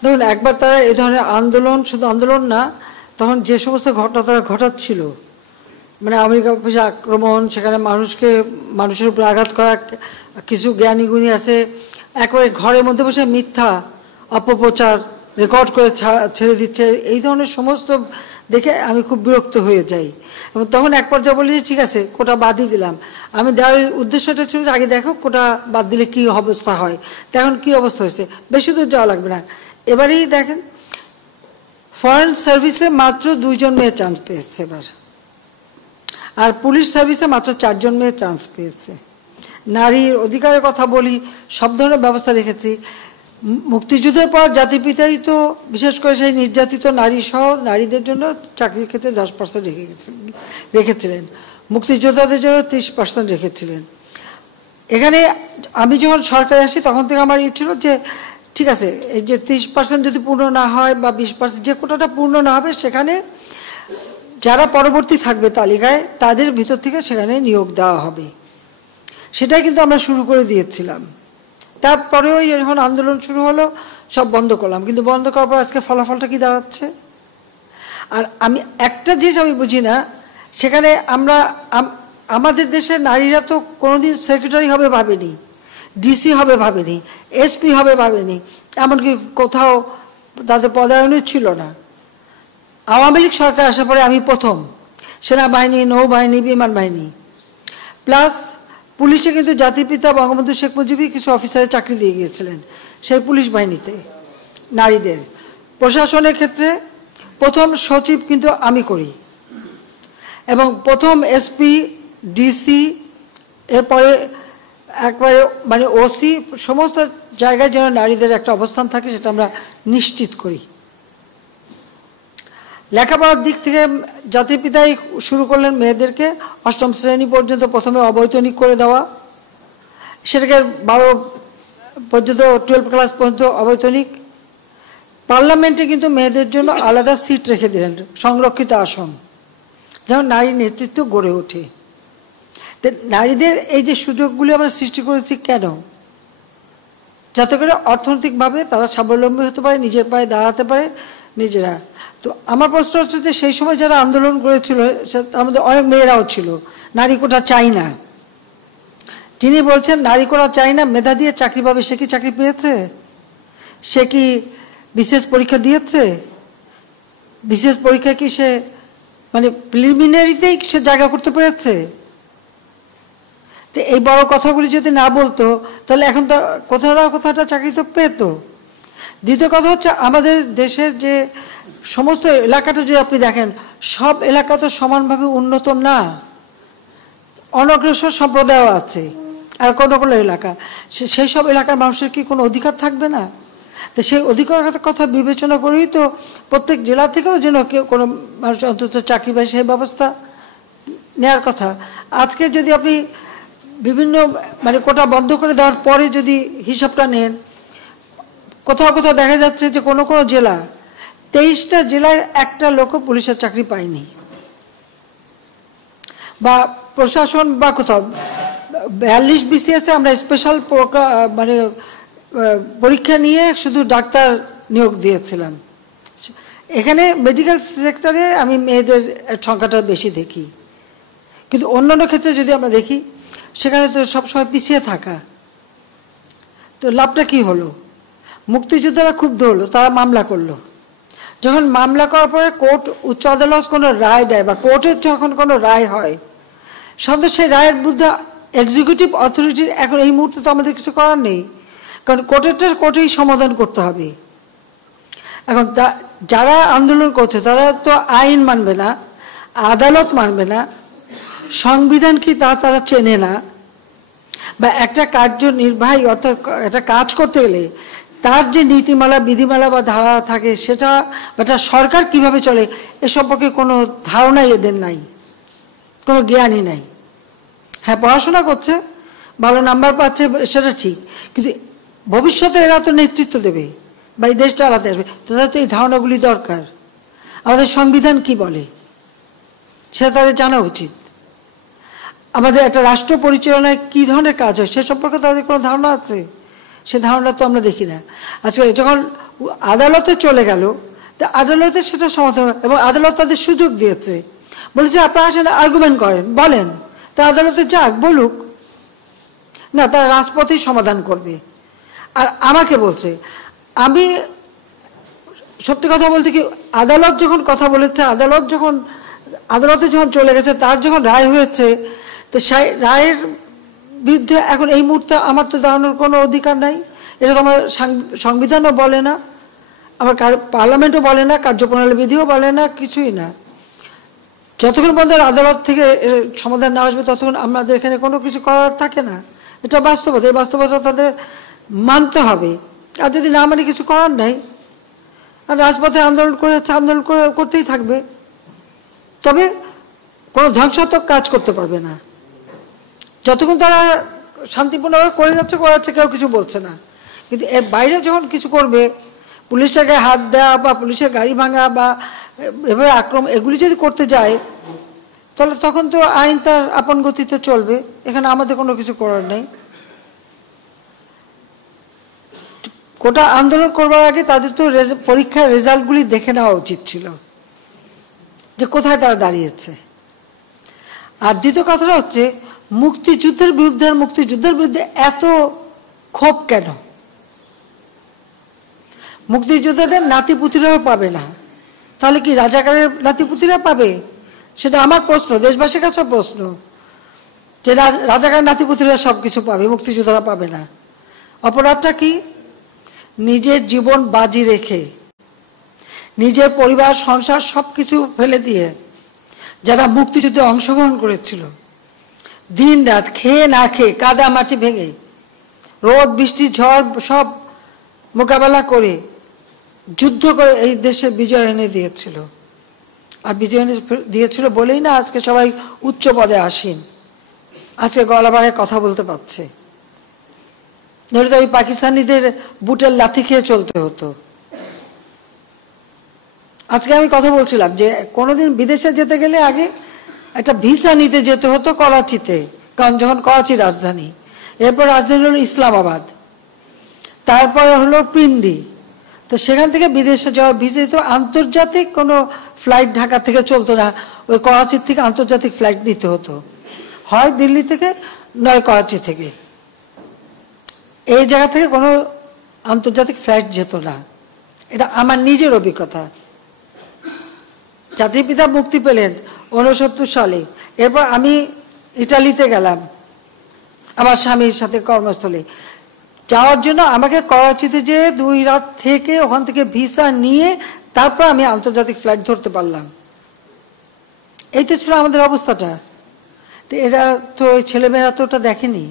দেখুন, একবার তারা এই ধরনের আন্দোলন, শুধু আন্দোলন না, তখন যে সমস্ত ঘটনা তারা ঘটাচ্ছিল, মানে আমেরিকা অফিসে আক্রমণ, সেখানে মানুষের উপরে আঘাত করা, কিছু জ্ঞানী গুণী আছে একেবারে ঘরের মধ্যে বসে মিথ্যা অপপ্রচার রেকর্ড করে ছেড়ে দিচ্ছে, এই ধরনের সমস্ত দেখে আমি খুব বিরক্ত হয়ে যাই। এবং তখন এক পর্যায়ে বলি ঠিক আছে কোটা বাদই দিলাম। আমি দেওয়ার উদ্দেশ্যটা ছিল যে আগে দেখো কোটা বাদ দিলে কী অবস্থা হয়, এখন কী অবস্থা হয়েছে, বেশি দূর যাওয়া লাগবে না। এবারেই দেখেন ফরেন সার্ভিসে মাত্র 2 জন মেয়ে চান্স পেয়েছে এবার, আর পুলিশ সার্ভিসে মাত্র 4 জন মেয়ে চান্স পেয়েছে। নারীর অধিকারের কথা বলি, সব ধরনের ব্যবস্থা রেখেছি। মুক্তিযুদ্ধের পর জাতির পিতাই তো বিশেষ করে সেই নির্যাতিত নারী সহ নারীদের জন্য চাকরির ক্ষেত্রে 10% রেখেছিলেন, মুক্তিযোদ্ধাদের জন্য 30% রেখেছিলেন। এখানে আমি যখন সরকারে আসি তখন থেকে আমার ইচ্ছে ছিল যে ঠিক আছে এই যে 30% যদি পূর্ণ না হয় বা 20% যে কোটাটা পূর্ণ না হবে, সেখানে যারা পরবর্তী থাকবে তালিকায় তাদের ভিতর থেকে সেখানে নিয়োগ দেওয়া হবে। সেটাই কিন্তু আমরা শুরু করে দিয়েছিলাম। তারপরেও যখন আন্দোলন শুরু হলো সব বন্ধ করলাম, কিন্তু বন্ধ করার পর আজকে ফলাফলটা কি দাঁড়াচ্ছে। আর আমি একটা জিনিস আমি বুঝি না, সেখানে আমাদের দেশের নারীরা তো কোনোদিন সেক্রেটারি হবে ভাবেনি, ডিসি হবে ভাবেনি, এসপি হবে ভাবেনি, এমনকি কোথাও তাদের পদায়নই ছিল না। আওয়ামী লীগ সরকার আসার পরে আমি প্রথম সেনাবাহিনী, নৌবাহিনী, বিমান বাহিনী, প্লাস পুলিশে কিন্তু জাতির পিতা বঙ্গবন্ধু শেখ মুজিবই কিছু অফিসারের চাকরি দিয়ে গিয়েছিলেন সেই পুলিশ বাহিনীতে নারীদের। প্রশাসনের ক্ষেত্রে প্রথম সচিব কিন্তু আমি করি, এবং প্রথম এসপি, ডিসি, এরপরে একবারে মানে ওসি, সমস্ত জায়গায় যেন নারীদের একটা অবস্থান থাকে সেটা আমরা নিশ্চিত করি। লেখাপড়ার দিক থেকে জাতির পিতাই শুরু করলেন মেয়েদেরকে 8ম শ্রেণী পর্যন্ত প্রথমে অবৈতনিক করে দেওয়া, সেটাকে 12 পর্যন্ত 12 ক্লাস পর্যন্ত অবৈতনিক। পার্লামেন্টে কিন্তু মেয়েদের জন্য আলাদা সিট রেখে দিলেন, সংরক্ষিত আসন, যেমন নারী নেতৃত্ব গড়ে ওঠে। নারীদের এই যে সুযোগগুলি আমরা সৃষ্টি করেছি কেন? যাতে করে অর্থনৈতিকভাবে তারা স্বাবলম্বী হতে পারে, নিজের পায়ে দাঁড়াতে পারে নিজেরা। তো আমার প্রশ্ন হচ্ছে যে সেই সময় যারা আন্দোলন করেছিল তার মধ্যে অনেক মেয়েরাও ছিল। নারী কোটা চাই না, যিনি বলছেন নারী কোটা চাই না, মেধা দিয়ে চাকরি পাবে, সে কি চাকরি পেয়েছে? সে কি বিশেষ পরীক্ষা দিয়েছে? বিশেষ পরীক্ষা কি সে মানে প্রিলিমিনারিতেই সে জায়গা করতে পেরেছে? তো এই বড় কথাগুলি যদি না বলতো তাহলে এখন তো কোথাও না কোথাওটা চাকরি তো পেত। দ্বিতীয় কথা হচ্ছে আমাদের দেশের যে সমস্ত এলাকাটা যদি আপনি দেখেন, সব এলাকা তো সমানভাবে উন্নত না, অনগ্রসর সম্প্রদায়ও আছে, আর কোনো কোনো এলাকা, সেই সব এলাকার মানুষের কি কোনো অধিকার থাকবে না? তো সেই অধিকারের কথা বিবেচনা করেই তো প্রত্যেক জেলা থেকেও যেন কেউ কোনো মানুষ অন্তত চাকরি পায় সেই ব্যবস্থা নেওয়ার কথা। আজকে যদি আপনি বিভিন্ন মানে কোটা বন্ধ করে দেওয়ার পরে যদি হিসাবটা নেন, কোথাও কোথাও দেখা যাচ্ছে যে কোনো কোনো জেলা 23টা জেলায় একটা লোকও পুলিশের চাকরি পায়নি, বা প্রশাসন বা কোথাও 42 BCS আমরা স্পেশাল মানে পরীক্ষা নিয়ে শুধু ডাক্তার নিয়োগ দিয়েছিলাম। এখানে মেডিকেল সেক্টরে আমি মেয়েদের সংখ্যাটা বেশি দেখি, কিন্তু অন্যান্য ক্ষেত্রে যদি আমরা দেখি সেখানে তো সবসময় পিছিয়ে থাকা। তো লাভটা কি হলো? মুক্তিযোদ্ধারা ক্ষুব্ধ হলো, তারা মামলা করলো। যখন মামলা করার পরে কোর্ট, উচ্চ আদালত কোনো রায় দেয় বা কোর্টের যখন কোনো রায় হয়, সাধারণত সেই রায়ের বিরুদ্ধে এক্সিকিউটিভ অথরিটির এখন এই মুহূর্তে তো আমাদের কিছু করার নেই, কারণ কোর্টেই সমাধান করতে হবে। এখন যারা আন্দোলন করছে তারা তো আইন মানবে না, আদালত মানবে না, সংবিধান কি তারা চেনে না, বা একটা কার্যনির্বাহী অর্থাৎ একটা কাজ করতে গেলে তার যে নীতিমালা বিধিমালা বা ধারা থাকে সেটা বা সরকার কিভাবে চলে এ সম্পর্কে কোনো ধারণাই এদের নাই, কোনো জ্ঞানই নাই। হ্যাঁ, পড়াশোনা করছে, ভালো নাম্বার পাচ্ছে, সেটা ঠিক, কিন্তু ভবিষ্যতে এরা তো নেতৃত্ব দেবে বা এই দেশটা চালাতে আসবে, তাদের তো এই ধারণাগুলি দরকার। আমাদের সংবিধান কি বলে সেটা তাদের জানা উচিত। আমাদের একটা রাষ্ট্র পরিচালনায় কী ধরনের কাজ হয় সে সম্পর্কে তাদের কোনো ধারণা আছে? সে ধারণা তো আমরা দেখি না। আজকে যখন আদালতে চলে গেল, তা আদালতে সেটা সমাধান, এবং আদালত তাদের সুযোগ দিয়েছে, বলেছে আপনারা আসেন আর্গুমেন্ট করেন, বলেন, তা আদালতে যাক, বলুক না, তারা রাজপথেই সমাধান করবে। আর আমাকে বলছে, আমি সত্যি কথা বলতে কি, আদালত যখন কথা বলেছে, আদালতে যখন চলে গেছে, তার যখন রায় হয়েছে, তো সেই রায়ের বিরুদ্ধে এখন এই মুহূর্তে আমার তো দাঁড়ানোর কোনো অধিকার নাই। এটা তো আমার সংবিধানও বলে না, আমার পার্লামেন্টও বলে না, কার্যপ্রণালী বিধিও বলে না, কিছুই না। যতক্ষণ পর্যন্ত আদালত থেকে সমাধান না আসবে ততক্ষণ আমাদের এখানে কোনো কিছু করার থাকে না। এটা বাস্তবতা, এই বাস্তবতা তাদের মানতে হবে। আর যদি না মানে কিছু করার নাই, আর রাজপথে আন্দোলন করতেই থাকবে, তবে কোনো ধ্বংসাত্মক কাজ করতে পারবে না। যতক্ষণ তারা শান্তিপূর্ণভাবে করে যাচ্ছে কেউ কিছু বলছে না, কিন্তু এর বাইরে যখন কিছু করবে, পুলিশের গায়ে হাত দেওয়া বা পুলিশের গাড়ি ভাঙা বা এভাবে আক্রমণ, এগুলি যদি করতে যায়, তাহলে তখন তো আইন তার আপন গতিতে চলবে, এখানে আমাদের কোনো কিছু করার নেই। কোটা আন্দোলন করবার আগে তাদের তো পরীক্ষার রেজাল্টগুলি দেখে নেওয়া উচিত ছিল, যে কোথায় তারা দাঁড়িয়েছে। আর দ্বিতীয় কথাটা হচ্ছে, মুক্তিযুদ্ধের বিরুদ্ধে এত ক্ষোভ কেন? মুক্তিযোদ্ধাদের নাতিপুতিরাও পাবে না, তাহলে কি রাজাকারের নাতিপুতিরা পাবে? সেটা আমার প্রশ্ন, দেশবাসীর কাছে প্রশ্ন, যে রাজাকারের নাতিপুতিরা সব কিছু পাবে, মুক্তিযোদ্ধারা পাবে না। অপরাধটা কি? নিজের জীবন বাজি রেখে, নিজের পরিবার সংসার সব কিছু ফেলে দিয়ে যারা মুক্তিযুদ্ধে অংশগ্রহণ করেছিল, দিন রাত খেয়ে না খেয়ে, কাদা মাটি ভেঙে, রোদ বৃষ্টি ঝড় সব মোকাবেলা করে, যুদ্ধ করে এই দেশে বিজয় এনে দিয়েছিল। আর বিজয় এনে দিয়েছিল বলেই না আজকে সবাই উচ্চ পদে আসীন, আজকে গলা বাড়ায় কথা বলতে পারছে। নইলে তো ওই পাকিস্তানিদের বুটের লাথি খেয়ে চলতে হতো। আজকে আমি কথা বলছিলাম যে কোনোদিন বিদেশে যেতে গেলে আগে একটা ভিসা নিতে যেতে হতো করাচিতে, কারণ যখন করাচি রাজধানী, এরপর রাজধানী হলো ইসলামাবাদ, তারপরে হলো পিন্ডি। তো সেখান থেকে বিদেশে যাওয়ার ভিসা তো আন্তর্জাতিক কোনো ফ্লাইট ঢাকা থেকে চলতো না, ওই করাচির থেকে আন্তর্জাতিক ফ্লাইট নিতে হতো, হয় দিল্লি থেকে নয় করাচি থেকে। এই জায়গা থেকে কোনো আন্তর্জাতিক ফ্লাইট যেত না, এটা আমার নিজের অভিজ্ঞতা। জাতির পিতা মুক্তি পেলেন 69 সালে, এরপর আমি ইটালিতে গেলাম আমার স্বামীর সাথে কর্মস্থলে যাওয়ার জন্য। আমাকে করাচিতে যে 2 রাত থেকে ওখান থেকে ভিসা নিয়ে তারপর আমি আন্তর্জাতিক ফ্লাইট ধরতে পারলাম। এইটা ছিল আমাদের অবস্থাটা। তো এরা তো ছেলেমেয়েরা তো ওটা দেখেনি,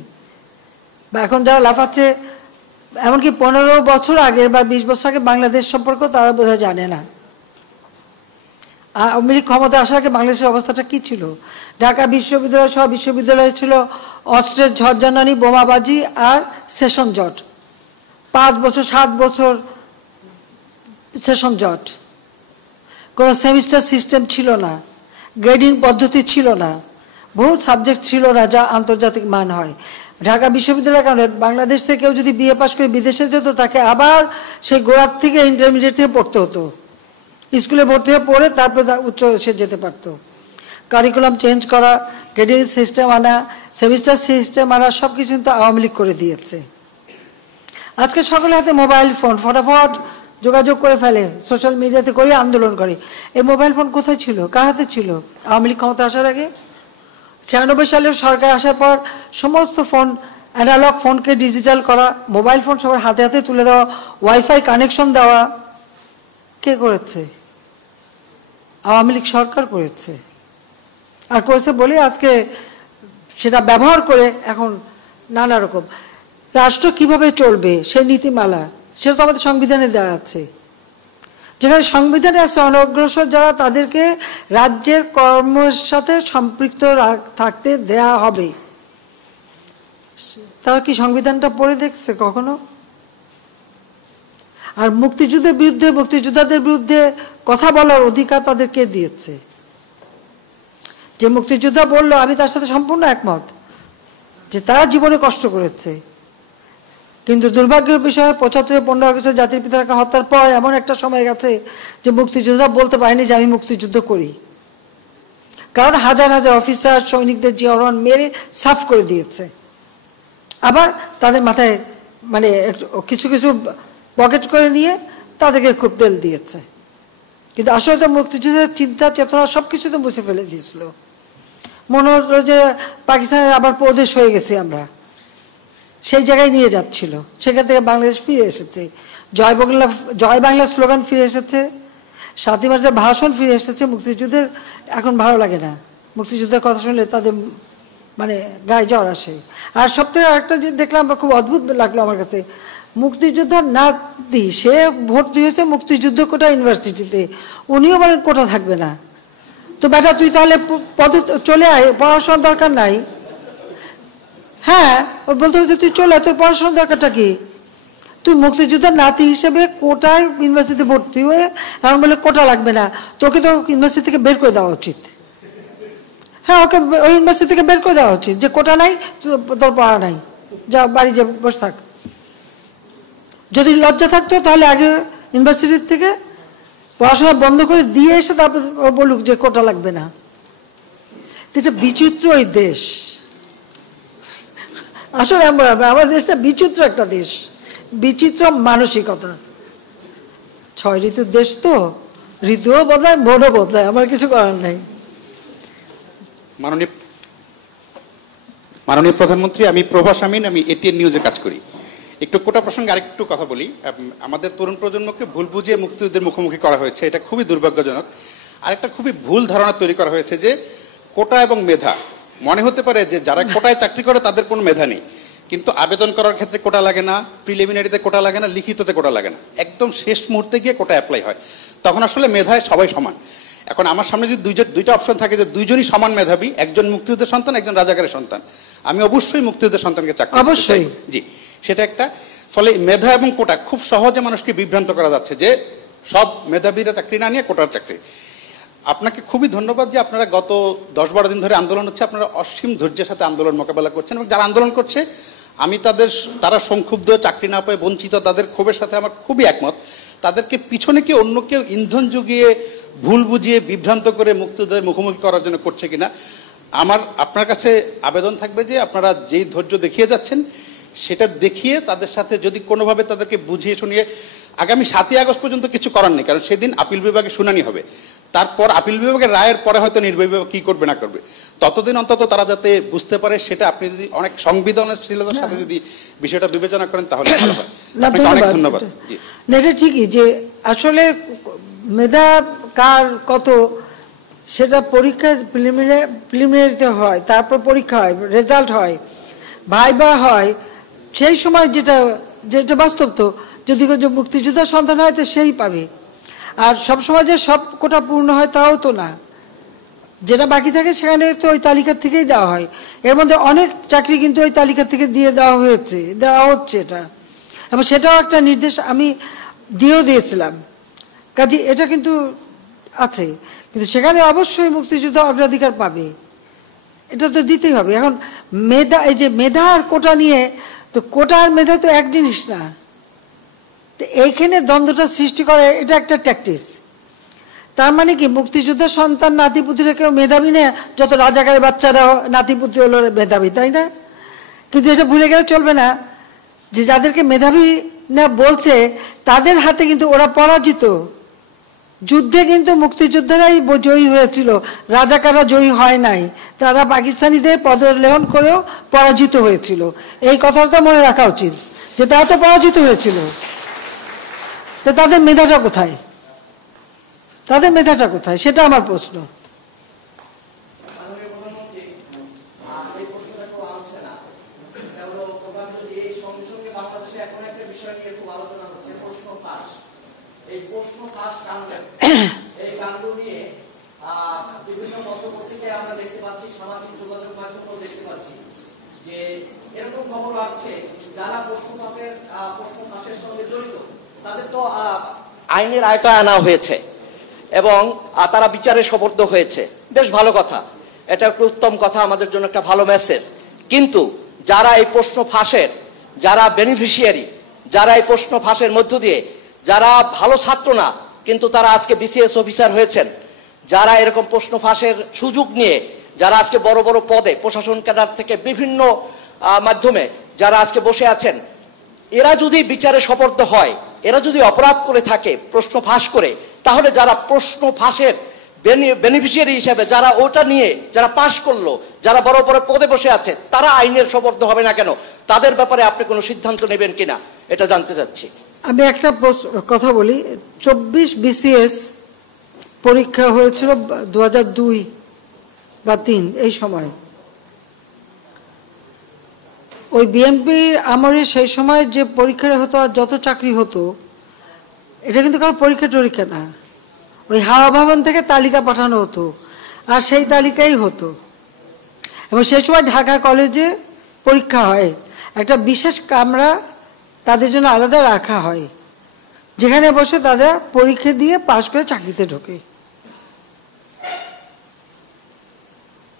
বা এখন যারা লাফাচ্ছে, এমনকি 15 বছর আগে বা 20 বছর আগে বাংলাদেশ সম্পর্কে তারা বোধহয় জানে না। আওয়ামী লীগ ক্ষমতা আসার আগে বাংলাদেশের অবস্থাটা কি ছিল? ঢাকা বিশ্ববিদ্যালয় সহ বিশ্ববিদ্যালয় ছিল অস্ত্রের ঝড়জানানি, বোমাবাজি আর সেশন জট। 5 বছর 7 বছর সেশন জট। কোনো সেমিস্টার সিস্টেম ছিল না, গ্রেডিং পদ্ধতি ছিল না, বহু সাবজেক্ট ছিল না যা আন্তর্জাতিক মান হয়। ঢাকা বিশ্ববিদ্যালয়ের কারণে বাংলাদেশ থেকে কেউ যদি বিএ পাস করে বিদেশে যেত, তাকে আবার সেই গোড়ার থেকে ইন্টারমিডিয়েট থেকে পড়তে হতো, স্কুলে ভর্তি হয়ে পড়ে তারপরে উচ্চ সে যেতে পারত। কারিকুলাম চেঞ্জ করা, গ্রেডিং সিস্টেম আনা, সেমিস্টার সিস্টেম আনা, সব কিছু কিন্তু আওয়ামী লীগ করে দিয়েছে। আজকে সকলের হাতে মোবাইল ফোন, ফটাফট যোগাযোগ করে ফেলে, সোশ্যাল মিডিয়াতে করে আন্দোলন করে। এই মোবাইল ফোন কোথায় ছিল? কার হাতে ছিল আওয়ামী লীগ ক্ষমতা আসার আগে? 96 সালের সরকার আসার পর সমস্ত ফোন, অ্যানালগ ফোনকে ডিজিটাল করা, মোবাইল ফোন সবার হাতে হাতে তুলে দেওয়া, ওয়াইফাই কানেকশন দেওয়া, কে করেছে? আওয়ামী লীগ সরকার করেছে। আর করেছে বলে আজকে সেটা ব্যবহার করে এখন নানা রকম রাষ্ট্র কিভাবে চলবে সেই নীতিমালা, সেটা তো আমাদের সংবিধানে দেওয়া আছে। যেখানে সংবিধানে আছে অনগ্রসর যারা তাদেরকে রাজ্যের কর্মের সাথে সম্পৃক্ত থাকতে দেয়া হবে। তারা কি সংবিধানটা পড়ে দেখছে কখনো? আর মুক্তিযুদ্ধের বিরুদ্ধে, মুক্তিযোদ্ধাদের বিরুদ্ধে কথা বলার অধিকার তাদেরকে দিয়েছে। যে মুক্তিযোদ্ধা বললো, আমি তার সাথে সম্পূর্ণ একমত যে তারা জীবনে কষ্ট করেছে, কিন্তু দুর্ভাগ্যের বিষয়ে 75-15 আগস্টের জাতির পিতাকে হত্যার পর এমন একটা সময় গেছে যে মুক্তিযোদ্ধা বলতে পারেনি যে আমি মুক্তিযুদ্ধ করি, কারণ হাজার হাজার অফিসার সৈনিকদের জিয়াউর মেরে সাফ করে দিয়েছে। আবার তাদের মাথায় মানে কিছু কিছু পকেট করে নিয়ে তাদেরকে খুব তেল দিয়েছে, কিন্তু আসলে তো মুক্তিযুদ্ধের চিন্তা চেতনা সবকিছু তো মুছে ফেলে দিয়েছিল। মনে হলো যে পাকিস্তানের আবার প্রদেশ হয়ে গেছি আমরা, সেই জায়গায় নিয়ে যাচ্ছিল। সেখান থেকে বাংলাদেশ ফিরে এসেছে, জয় বাংলা স্লোগান ফিরে এসেছে, 7ই মার্চের ভাষণ ফিরে এসেছে। মুক্তিযুদ্ধের এখন ভালো লাগে না, মুক্তিযুদ্ধের কথা শুনলে তাদের মানে গায়ে জ্বর আসে। আর সবথেকে আরেকটা যে দেখলাম খুব অদ্ভুত লাগলো আমার কাছে, মুক্তিযোদ্ধার নাতি সে ভর্তি হয়েছে মুক্তিযুদ্ধ কোটা ইউনিভার্সিটিতে, উনিও বলেন কোটা থাকবে না। তো বেটা তুই তাহলে পদে চলে আয়, পড়াশোনার দরকার নাই। হ্যাঁ, ও বলতে হচ্ছে তুই চলে আয়, তোর পড়াশোনার দরকারটা কি? তুই মুক্তিযোদ্ধার নাতি হিসেবে কোটায় ইউনিভার্সিটিতে ভর্তি হয়ে এখন বলে কোটা লাগবে না, তোকে তো ইউনিভার্সিটি থেকে বের করে দেওয়া উচিত। হ্যাঁ, ওকে ওই ইউনিভার্সিটি থেকে বের করে দেওয়া উচিত যে কোটা নাই, তোর পড়া নাই, যা বাড়ি যা বসে থাক। যদি লজ্জা থাকতো তাহলে আগে ইউনিভার্সিটির থেকে পড়াশোনা বন্ধ করে দিয়ে এসে তারপর বলুক যে কোটা লাগবে না। বিচিত্র এই দেশ, আসলে আমাদের দেশটা বিচিত্র একটা দেশ, বিচিত্র মানসিকতা। 6 ঋতুর দেশ তো, ঋতুও বদলায়, মনও বদলায়, আমার কিছু করার নাই। মাননীয় প্রধানমন্ত্রী, আমি প্রভাস আমিন, আমি এটিএন নিউজে কাজ করি। একটু কোটা প্রসঙ্গে আরেকটু কথা বলি। আমাদের তরুণ প্রজন্মকে ভুল বুঝিয়ে মুক্তিযুদ্ধের মুখোমুখি করা হয়েছে, এটা খুবই দুর্ভাগ্যজনক। আরেকটা খুবই ভুল ধারণা তৈরি করা হয়েছে যে কোটা এবং মেধা, মনে হতে পারে যে যারা কোটায় চাকরি করে তাদের কোনো মেধা নেই, কিন্তু আবেদন করার ক্ষেত্রে কোটা লাগে না, প্রিলিমিনারিতে কোটা লাগে না, লিখিততে কোটা লাগে না, একদম শেষ মুহূর্তে গিয়ে কোটা অ্যাপ্লাই হয়। তখন আসলে মেধায় সবাই সমান। এখন আমার সামনে যদি দুইটা অপশন থাকে যে দুইজনই সমান মেধাবী, একজন মুক্তিযুদ্ধের সন্তান, একজন রাজাকারের সন্তান, আমি অবশ্যই মুক্তিযুদ্ধের সন্তানকে চাকরি অবশ্যই, জি সেটা একটা। ফলে মেধা এবং কোটা খুব সহজে মানুষকে বিভ্রান্ত করা যাচ্ছে যে সব মেধাবীরা চাকরি না নিয়ে কোটার চাকরি। আপনাকে খুবই ধন্যবাদ যে আপনারা গত 10-12 দিন ধরে আন্দোলন হচ্ছে, আপনারা অসীম ধৈর্যের সাথে আন্দোলন মোকাবেলা করছেন, এবং যারা আন্দোলন করছে আমি তারা সংক্ষুব্ধ, চাকরি না পেয়ে বঞ্চিত, তাদের ক্ষোভের সাথে আমার খুবই একমত। তাদেরকে পিছনে কি অন্য কেউ ইন্ধন জুগিয়ে ভুল বুঝিয়ে বিভ্রান্ত করে মুক্তিযুদ্ধের মুখোমুখি করার জন্য করছে কিনা, আপনার কাছে আবেদন থাকবে যে আপনারা যেই ধৈর্য দেখিয়ে যাচ্ছেন সেটা দেখিয়ে তাদের সাথে যদি কোনোভাবে তাদেরকে বুঝিয়ে শুনিয়ে, আগামী 7ই আগস্ট পর্যন্ত কিছু করার নেই, কারণ সেদিন আপিল বিভাগে শুনানি হবে, তারপর আপিল বিভাগের রায়ের পরে হয়তো নির্বাহী বিভাগ কী করবে না করবে, ততদিন অন্তত তারা যাতে বুঝতে পারে, সেটা আপনি যদি অনেক সংবেদনশীলতার সাথে যদি বিষয়টা বিবেচনা করেন তাহলে ভালো হয়। আপনাকে অনেক ধন্যবাদ। জি, এটা ঠিকই যে আসলে মেধা কার কত সেটা পরীক্ষা প্রিলিমিনারিতে হয়, তারপর পরীক্ষা হয়, রেজাল্ট হয়, ভাইবা হয়, সেই সময় যেটা বাস্তব। তো যদি মুক্তিযোদ্ধা সন্তান হয় তো সেই পাবে, আর সবসময় যে সব কোটা পূর্ণ হয় তাও তো না, যেটা বাকি থাকে সেখানে তো ওই তালিকার থেকেই দেওয়া হয়। এর মধ্যে অনেক চাকরি কিন্তু ওই তালিকা থেকে দেওয়া হচ্ছে এটা, এবং সেটাও একটা নির্দেশ আমি দিয়েছিলাম, কাজে এটা কিন্তু আছে। কিন্তু সেখানে অবশ্যই মুক্তিযোদ্ধা অগ্রাধিকার পাবে, এটা তো দিতেই হবে। এখন মেধা, এই যে মেধা আর কোটা নিয়ে, তো কোটা আর মেধা তো এক জিনিস না, তো এইখানে দ্বন্দ্বটা সৃষ্টি করে, এটা একটা ট্যাকটিস। তার মানে কি মুক্তিযোদ্ধার সন্তান নাতিপুতিরা কেউ মেধাবী না, যত রাজাকারের বাচ্চারা নাতিপুতি হলো মেধাবী, তাই না? কিন্তু এটা ভুলে গেলে চলবে না যে যাদেরকে মেধাবী না বলছে তাদের হাতে কিন্তু ওরা পরাজিত। যুদ্ধে কিন্তু মুক্তিযোদ্ধারাই জয়ী হয়েছিল, রাজাকাররা জয়ী হয় নাই, তারা পাকিস্তানিদের পদলেহন করেও পরাজিত হয়েছিল। এই কথাটা মনে রাখা উচিত যে তারা তো পরাজিত হয়েছিল, তো তাদের মেধাটা কোথায়? সেটা আমার প্রশ্ন। এখন একটা বিষয় নিয়ে খুব আলোচনা হচ্ছে, ফাঁস কাণ্ড, এই কাণ্ড নিয়ে বিভিন্ন পত্রপত্রিকায় আমরা দেখতে পাচ্ছি, সামাজিক যোগাযোগ মাধ্যমেও দেখতে পাচ্ছি যে এরকম খবর আসছে যারা প্রশ্ন ফাঁসের সঙ্গে জড়িত তাদের তো আইনের আয়তায় আনা হয়েছে এবং তারা বিচারে সোপর্দ হয়েছে। বেশ ভালো কথা, এটা একটা উত্তম কথা, আমাদের জন্য একটা ভালো মেসেজ। কিন্তু যারা এই প্রশ্ন ফাঁসের, যারা বেনিফিশিয়ারি, যারা এই প্রশ্ন ফাঁসের মধ্য দিয়ে যারা ভালো ছাত্র না কিন্তু তারা আজকে বিসিএস অফিসার হয়েছেন, যারা এরকম প্রশ্ন ফাঁসের সুযোগ নিয়ে যারা আজকে বড় বড় পদে প্রশাসন ক্যাডার থেকে বিভিন্ন মাধ্যমে যারা আজকে বসে আছেন, এরা যদি বিচারে সোপর্দ হয়, এরা যদি অপরাধ করে থাকে প্রশ্ন ফাঁস করে, তাহলে যারা প্রশ্ন ফাঁসের বেনিফিশিয়ারি হিসেবে যারা ওটা নিয়ে যারা পাশ করলো, যারা বড় বড় পদে বসে আছে, তারা আইনের সোপর্দ হবে না কেন? তাদের ব্যাপারে আপনি কোনো সিদ্ধান্ত নেবেন কিনা এটা জানতে চাচ্ছি। আমি একটা কথা বলি, 24 বিসিএস পরীক্ষা হয়েছিল 2002 বা 2003 এই সময়। ওই বিএনপির আমলে সেই সময় যে পরীক্ষা হতো আর যত চাকরি হতো, এটা কিন্তু কারো পরীক্ষা না, ওই হাওয়া ভবন থেকে তালিকা পাঠানো হতো আর সেই তালিকাই হতো। এবং সেই সময় ঢাকা কলেজে পরীক্ষা হয়, একটা বিশেষ কামরা তাদের জন্য আলাদা রাখা হয়, যেখানে বসে তারা পরীক্ষা দিয়ে পাশ করে চাকরিতে ঢোকে।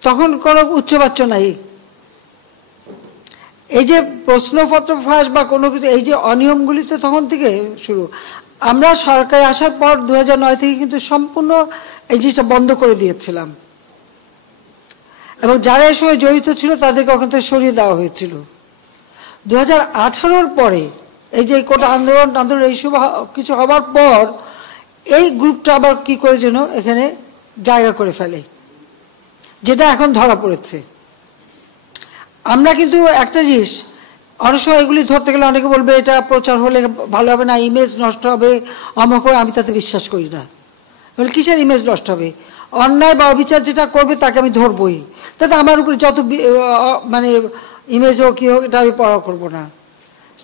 তখন কোনো উচ্চবাচ্য নাই। এই যে প্রশ্নপত্র ফাঁস বা কোনো কিছু, এই যে অনিয়মগুলি তো তখন থেকে শুরু। আমরা সরকারে আসার পর 2009 থেকে কিন্তু সম্পূর্ণ এই জিনিসটা বন্ধ করে দিয়েছিলাম এবং যারা এই সময় জড়িত ছিল তাদেরকে ওখান থেকে সরিয়ে দেওয়া হয়েছিল। 2018-র পরে এই যে কোটা আন্দোলন এইসব কিছু হবার পর এই গ্রুপটা আবার কি করে যেন এখানে জায়গা করে ফেলে, যেটা এখন ধরা পড়েছে। আমরা কিন্তু একটা জিনিস, অনেক সময় এগুলি ধরতে গেলে অনেকে বলবে এটা প্রচার হলে ভালো হবে না, ইমেজ নষ্ট হবে, অমুক হবে, আমি তাতে বিশ্বাস করি না। কিসের ইমেজ নষ্ট হবে? অন্যায় বা অবিচার যেটা করবে তাকে আমি ধরবই, তাতে আমার উপরে যত মানে ইমেজ হোক কী হোক এটা আমি পড়া করবো না।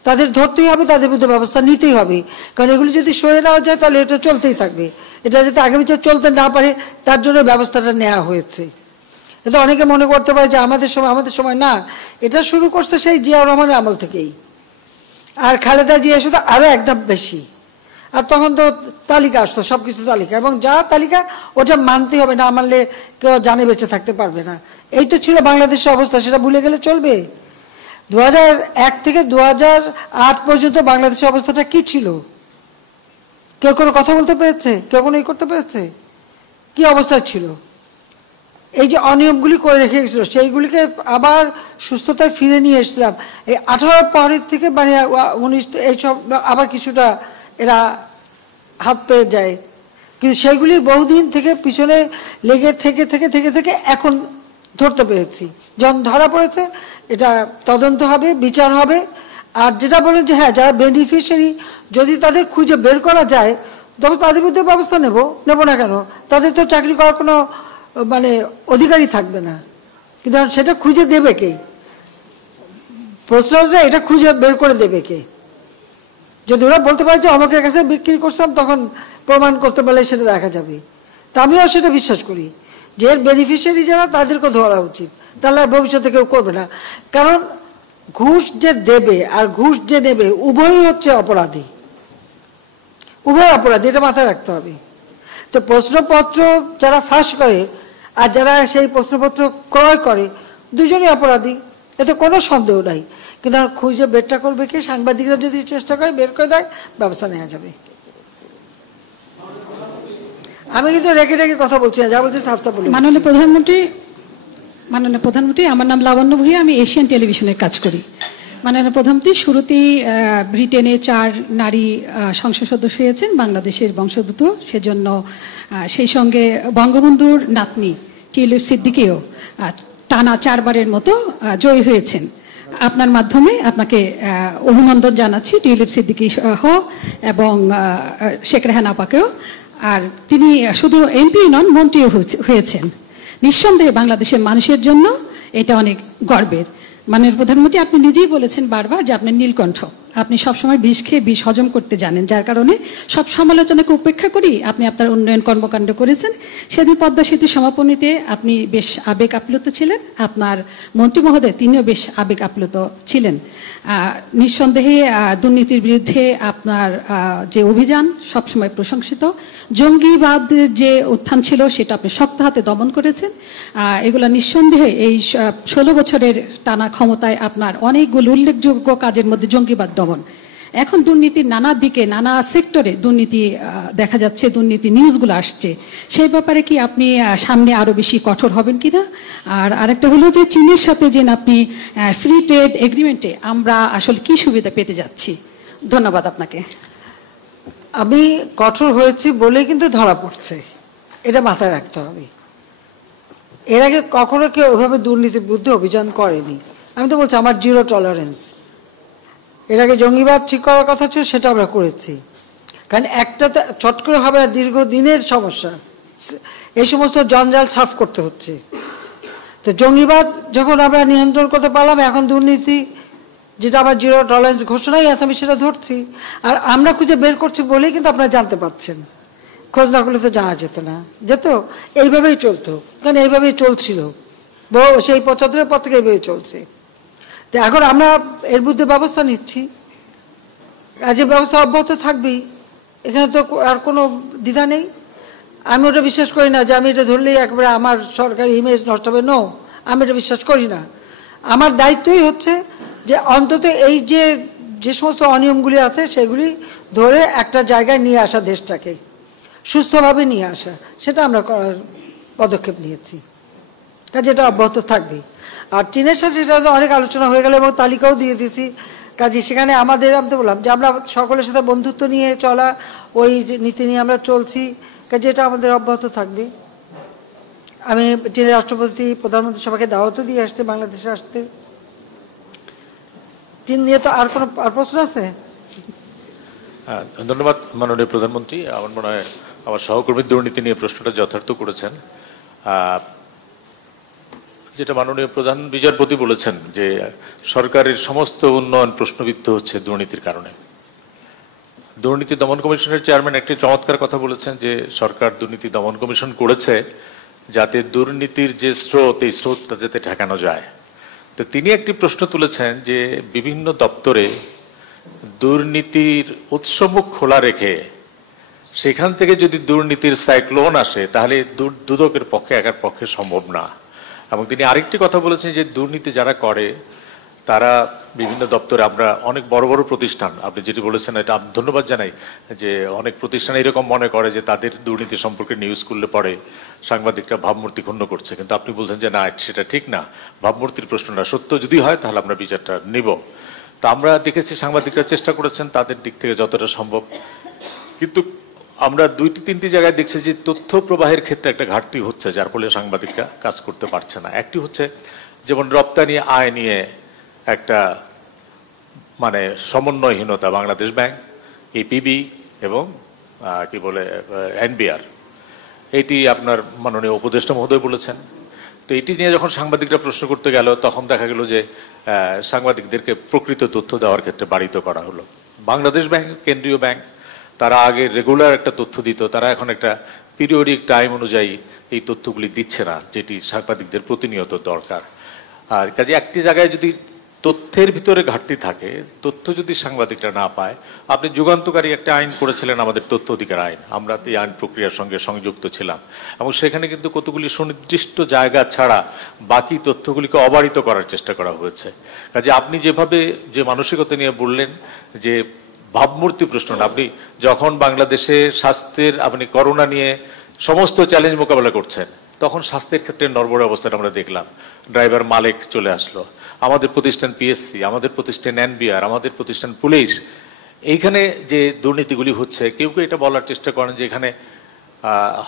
তাদের ধরতেই হবে, তাদের বিরুদ্ধে ব্যবস্থা নিতেই হবে, কারণ এগুলি যদি সরে নেওয়া যায় তাহলে এটা চলতেই থাকবে। এটা যাতে আগামী চলতে না পারে তার জন্য ব্যবস্থাটা নেওয়া হয়েছে। এটা অনেকে মনে করতে পারে যে আমাদের সময় না, এটা শুরু করছে সেই জিয়াউর রহমানের আমল থেকেই, আর খালেদা জিয়া শুধু আরও একদম বেশি। আর তখন তো তালিকা আসতো, সব কিছু তালিকা, এবং যা তালিকা ওটা মানতেই হবে, না মানলে কেউ জানে বেঁচে থাকতে পারবে না। এই তো ছিল বাংলাদেশের অবস্থা, সেটা ভুলে গেলে চলবে? 2001 থেকে 2008 পর্যন্ত বাংলাদেশের অবস্থাটা কি ছিল? কেউ কোনো কথা বলতে পেরেছে? কেউ কোনো করতে পেরেছে? কি অবস্থা ছিল? এই যে অনিয়মগুলি করে রেখে গেছিল, সেইগুলিকে আবার সুস্থতায় ফিরে নিয়ে এসেছিলাম। এই 18 পরের থেকে মানে 19 এইসব আবার কিছুটা এরা হাত পেয়ে যায়, কিন্তু সেইগুলি বহুদিন থেকে পিছনে লেগে থেকে থেকে থেকে থেকে এখন ধরতে পেরেছি। যখন ধরা পড়েছে এটা তদন্ত হবে, বিচার হবে। আর যেটা বলেন যে হ্যাঁ, যারা বেনিফিশিয়ারি যদি তাদের খুঁজে বের করা যায় তবে তাদের বিরুদ্ধে ব্যবস্থা নেব না কেন? তাদের তো চাকরি করার কোনো মানে অধিকারই থাকবে না, কিন্তু সেটা খুঁজে দেবে কে? প্রশ্ন হচ্ছে এটা খুঁজে বের করে দেবে কে? যদি ওরা বলতে পারে যে অমুকের কাছে বিক্রি করছিলাম, তখন প্রমাণ করতে পারলে সেটা দেখা যাবে। তা আমিও সেটা বিশ্বাস করি যে এর বেনিফিশিয়ারি যারা তাদেরকে ধরা উচিত, তাহলে আর ভবিষ্যতে কেউ করবে না। কারণ ঘুষ যে দেবে আর ঘুষ যে নেবে উভয়ই হচ্ছে অপরাধী, উভয় অপরাধী, এটা মাথায় রাখতে হবে। তো প্রশ্নপত্র যারা ফাঁস করে আর যারা সেই প্রশ্নপত্র ক্রয় করে দুজনই অপরাধী, এতে কোনো সন্দেহ নাই। কিন্তু আর খুঁজে বেরটা করবে কি? সাংবাদিকরা যদি চেষ্টা করে বের করে দেয়, ব্যবস্থা নেওয়া যাবে। আমি কিন্তু রেখে রেখে কথা বলছি না, যা বলছি সাফ সাফ বলি। মাননীয় প্রধানমন্ত্রী, আমার নাম লাবণ্য ভূঁইয়া, আমি এশিয়ান টেলিভিশনের কাজ করি। মাননীয় প্রধানমন্ত্রী, শুরুতেই ব্রিটেনে 4 নারী সংসদ সদস্য হয়েছেন বাংলাদেশের বংশোদ্ভূত, সেজন্য সেই সঙ্গে বঙ্গবন্ধুর নাতনি টিউলিপ সিদ্দিকীও টানা 4 বারের মতো জয়ী হয়েছেন। আপনার মাধ্যমে আপনাকে অভিনন্দন জানাচ্ছি, টিউলিপ সিদ্দিকী সহ এবং শেখ রেহানা আপাকেও। আর তিনি শুধু এমপি নন, মন্ত্রীও হয়েছেন। নিঃসন্দেহে বাংলাদেশের মানুষের জন্য এটা অনেক গর্বের। মাননীয় প্রধানমন্ত্রী, আপনি নিজেই বলেছেন বারবার যে আপনার নীলকণ্ঠ, আপনি সবসময় বিষ খেয়ে বিষ হজম করতে জানেন, যার কারণে সব সমালোচনাকে উপেক্ষা করি আপনি আপনার উন্নয়ন কর্মকাণ্ড করেছেন। সেদিন পদ্মা সেতু সমাপনীতে আপনি বেশ আবেগ আপ্লুত ছিলেন, আপনার মন্ত্রী মহোদয় তিনিও বেশ আবেগ আপ্লুত ছিলেন। নিঃসন্দেহে দুর্নীতির বিরুদ্ধে আপনার যে অভিযান সবসময় প্রশংসিত। জঙ্গিবাদের যে উত্থান ছিল সেটা আপনি শক্ত হাতে দমন করেছেন। এগুলা নিঃসন্দেহে এই 16 বছরের টানা ক্ষমতায় আপনার অনেকগুলো উল্লেখযোগ্য কাজের মধ্যে জঙ্গিবাদ দমন। এখন দুর্নীতির নানা দিকে নানা সেক্টরে দুর্নীতি দেখা যাচ্ছে, দুর্নীতি নিউজগুলো আসছে, সেই ব্যাপারে কি আপনি সামনে আরো বেশি কঠোর হবেন কিনা? আর আরেকটা হলো যে চীনের সাথে যে আপনি ফ্রি ট্রেড এগ্রিমেন্টে আমরা আসলে কি সুবিধা পেতে যাচ্ছি? ধন্যবাদ আপনাকে। আমি কঠোর হয়েছি বলেই কিন্তু ধরা পড়ছে, এটা মাথায় রাখতে হবে। এর আগে কখনো কেউ ওইভাবে দুর্নীতির বিরুদ্ধে অভিযান করেনি। আমি তো বলছি আমার জিরো টলারেন্স। এর আগে জঙ্গিবাদ ঠিক করার কথা ছিল, সেটা আমরা করেছি। কারণ একটা তো চট করে হবে না, দীর্ঘদিনের সমস্যা, এই সমস্ত জঞ্জাল সাফ করতে হচ্ছে। তো জঙ্গিবাদ যখন আমরা নিয়ন্ত্রণ করতে পারলাম, এখন দুর্নীতি যেটা আমার জিরো টলারেন্স ঘোষণাই আছে, আমি সেটা ধরছি। আর আমরা খুঁজে বের করছি বলেই কিন্তু আপনারা জানতে পাচ্ছেন, খোঁজ না করলে তো জানা যেত না, যেত এইভাবেই চলতো, কারণ এইভাবেই চলছিল সেই 75-এর পর থেকে এইভাবেই চলছে। তো এখন আমরা এর বিরুদ্ধে ব্যবস্থা নিচ্ছি, আর যে ব্যবস্থা অব্যাহত থাকবেই, এখানে তো আর কোনো দ্বিধা নেই। আমি ওটা বিশ্বাস করি না যে আমি এটা ধরলেই একবারে আমার সরকারি ইমেজ নষ্ট হবে, নো, আমি এটা বিশ্বাস করি না। আমার দায়িত্বই হচ্ছে যে অন্তত এই যে সমস্ত অনিয়মগুলি আছে সেগুলি ধরে একটা জায়গায় নিয়ে আসা, দেশটাকে সুস্থভাবে নিয়ে আসা, সেটা আমরা করার পদক্ষেপ নিয়েছি, কাজে এটা অব্যাহত থাকবে। আর চীনের সাথে সেটা তো অনেক আলোচনা হয়ে গেল এবং তালিকাও দিয়ে দিয়েছি। কাজে সেখানে আমাদের, আমি তো বললাম যে আমরা সকলের সাথে বন্ধুত্ব নিয়ে চলা, ওই যে নীতি নিয়ে আমরা চলছি, কাজে এটা আমাদের অব্যাহত থাকবে। আমি চীনের রাষ্ট্রপতি, প্রধানমন্ত্রী সবাইকে দাওয়াতও দিয়ে আসতে, বাংলাদেশে আসতে। চীন নিয়ে তো আর কোনো প্রশ্ন আছে? ধন্যবাদ মাননীয় প্রধানমন্ত্রী। আমার মনে হয় আমার সহকর্মীর দুর্নীতি নিয়ে প্রশ্নটা যথার্থ করেছেন। যেটা মাননীয় প্রধান বিচারপতি বলেছেন যে সরকারের সমস্ত উন্নয়ন প্রশ্নবিদ্ধ হচ্ছে দুর্নীতির কারণে। দুর্নীতি দমন কমিশনের চেয়ারম্যান একটি চমৎকার কথা বলেছেন যে সরকার দুর্নীতি দমন কমিশন করেছে যাতে দুর্নীতির যে স্রোত, এই স্রোতটা যাতে ঠেকানো যায়। তো তিনি একটি প্রশ্ন তুলেছেন যে বিভিন্ন দপ্তরে দুর্নীতির উৎসমুখ খোলা রেখে সেখান থেকে যদি দুর্নীতির সাইক্লোন আসে তাহলে দুদকের পক্ষে একার পক্ষে সম্ভব না। এবং তিনি আরেকটি কথা বলেছেন যে দুর্নীতি যারা করে তারা বিভিন্ন দপ্তরে, আমরা অনেক বড় বড় প্রতিষ্ঠান, আপনি যেটি বলেছেন এটা ধন্যবাদ জানাই, যে অনেক প্রতিষ্ঠান এরকম মনে করে যে তাদের দুর্নীতি সম্পর্কে নিউজ করলে পরে সাংবাদিকরা ভাবমূর্তি ক্ষুণ্ণ করছে, কিন্তু আপনি বলছেন যে না, সেটা ঠিক না, ভাবমূর্তির প্রশ্ন না, সত্য যদি হয় তাহলে আমরা বিচারটা নিব। তো আমরা দেখেছি সাংবাদিকরা চেষ্টা করেছেন তাদের দিক থেকে যতটা সম্ভব, কিন্তু আমরা 2-3টি জায়গায় দেখছি যে তথ্য প্রবাহের ক্ষেত্রে একটা ঘাটতি হচ্ছে, যার ফলে সাংবাদিকরা কাজ করতে পারছে না। একটি হচ্ছে যেমন রপ্তানি আয় নিয়ে একটা মানে সমন্বয়হীনতা, বাংলাদেশ ব্যাংক, এপিবি এবং কি বলে এনবিআর, এটি আপনার মাননীয় উপদেষ্টা মহোদয় বলেছেন। তো এটি নিয়ে যখন সাংবাদিকরা প্রশ্ন করতে গেল তখন দেখা গেল যে সাংবাদিকদেরকে প্রকৃত তথ্য দেওয়ার ক্ষেত্রে বাড়িত করা হলো। বাংলাদেশ ব্যাংক, কেন্দ্রীয় ব্যাংক, তারা আগে রেগুলার একটা তথ্য দিত, তারা এখন একটা পিরিয়ডিক টাইম অনুযায়ী এই তথ্যগুলি দিচ্ছে না, যেটি সাংবাদিকদের প্রতিনিয়ত দরকার। আর কাজে একটি জায়গায় যদি তথ্যের ভিতরে ঘাটতি থাকে, তথ্য যদি সাংবাদিকরা না পায়, আপনি যুগান্তকারী একটা আইন করেছিলেন, আমাদের তথ্য অধিকার আইন, আমরা এই আইন প্রক্রিয়ার সঙ্গে সংযুক্ত ছিলাম, এবং সেখানে কিন্তু কতগুলি সুনির্দিষ্ট জায়গা ছাড়া বাকি তথ্যগুলিকে অবারিত করার চেষ্টা করা হয়েছে। কাজে আপনি যেভাবে যে মানসিকতা নিয়ে বললেন যে ভাবমূর্তি প্রশ্নটা, আপনি যখন বাংলাদেশে স্বাস্থ্যের, আপনি করোনা নিয়ে সমস্ত চ্যালেঞ্জ মোকাবেলা করছেন, তখন স্বাস্থ্যের ক্ষেত্রে নড়বড়ে অবস্থাটা আমরা দেখলাম। ড্রাইভার মালিক চলে আসলো, আমাদের প্রতিষ্ঠান পিএসসি, আমাদের প্রতিষ্ঠান এনবিআর, আমাদের প্রতিষ্ঠান পুলিশ, এইখানে যে দুর্নীতিগুলি হচ্ছে, কেউ কেউ এটা বলার চেষ্টা করেন যে এখানে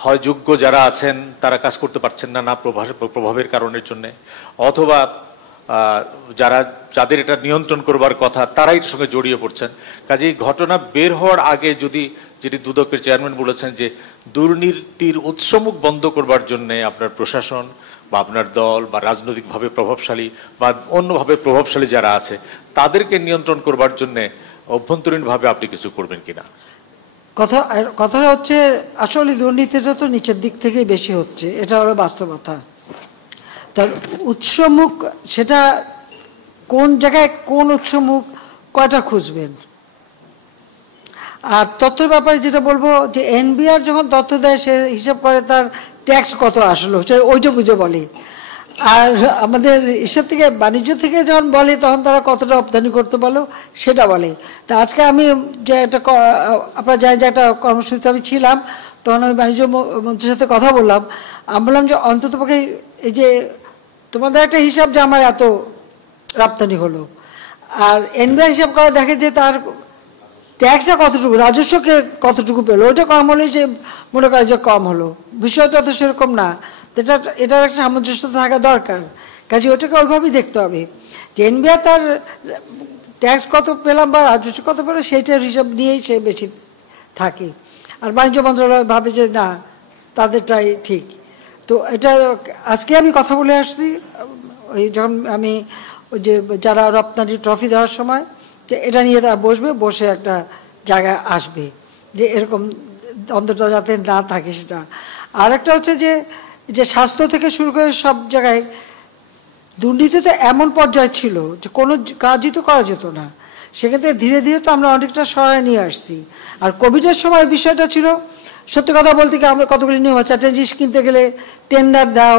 হয় যোগ্য যারা আছেন তারা কাজ করতে পারছেন না, না প্রভাবের কারণের জন্যে, অথবা যাদের এটা নিয়ন্ত্রণ করবার কথা তারাই এর সঙ্গে জড়িয়ে পড়ছেন। কাজেই ঘটনা বের হওয়ার আগে যদি, যেটি দুদকের চেয়ারম্যান বলেছেন যে দুর্নীতির উৎসমুখ বন্ধ করবার জন্যে আপনার প্রশাসন বা আপনার দল বা রাজনৈতিকভাবে প্রভাবশালী বা অন্যভাবে প্রভাবশালী যারা আছে তাদেরকে নিয়ন্ত্রণ করবার জন্যে অভ্যন্তরীণভাবে আপনি কিছু করবেন কিনা? কথাটা হচ্ছে আসলে দুর্নীতিটা তো নিচের দিক থেকেই বেশি হচ্ছে, এটা হলো বাস্তবতা। তার উৎসমুখ সেটা কোন জায়গায় কোন উৎসমুখ কয়টা খুঁজবেন। আর তথ্যের ব্যাপারে যেটা বলবো যে এনবিআর যখন তথ্য দেয় সে হিসাব করে তার ট্যাক্স কত আসলো সে ওইটা বুঝে বলে। আর আমাদের হিসাব থেকে বাণিজ্য থেকে যখন বলে তখন তারা কতটা রপ্তানি করতে বলো সেটা বলে। তা আজকে আমি যে একটা আপনারা জানেন যে একটা কর্মসূচিতে আমি ছিলাম, তখন আমি বাণিজ্য মন্ত্রীর সাথে কথা বললাম। আমি বললাম যে অন্ততপক্ষে এই যে তোমাদের একটা হিসাব যে আমার এত রপ্তানি হলো, আর এনবিআর হিসাব করে দেখে যে তার ট্যাক্সটা কতটুকু, রাজস্বকে কতটুকু পেলো, ওইটা কম হলেই সে মনে করে যে কম হলো। বিষয়টা তো সেরকম না, এটার একটা সামঞ্জস্যতা থাকা দরকার। কাজে ওটাকে ওইভাবেই দেখতে হবে যে এনবিআর তার ট্যাক্স কত পেলাম বা রাজস্ব কত পেলাম সেইটার হিসাব নিয়েই সে বেশি থাকে। আর বাণিজ্য মন্ত্রণালয় ভাবে যে না তাদেরটাই ঠিক। তো এটা আজকে আমি কথা বলে আসছি ওই যখন আমি ওই যে যারা রপ্তানি ট্রফি দেওয়ার সময় যে এটা নিয়ে তারা বসবে, বসে একটা জায়গায় আসবে যে এরকম অন্তত যাতে না থাকে সেটা। আর একটা হচ্ছে যে স্বাস্থ্য থেকে শুরু করে সব জায়গায় দুর্নীতি তো এমন পর্যায়ে ছিল যে কোনো কাজই তো করা যেত না। সেক্ষেত্রে ধীরে ধীরে তো আমরা অনেকটা সহায় নিয়ে আসছি। আর কোভিডের সময় বিষয়টা ছিল সত্যি কথা বলতে কি আমাদের কতগুলি নিয়ম আছে, একটা জিনিস কিনতে গেলে টেন্ডার দাও,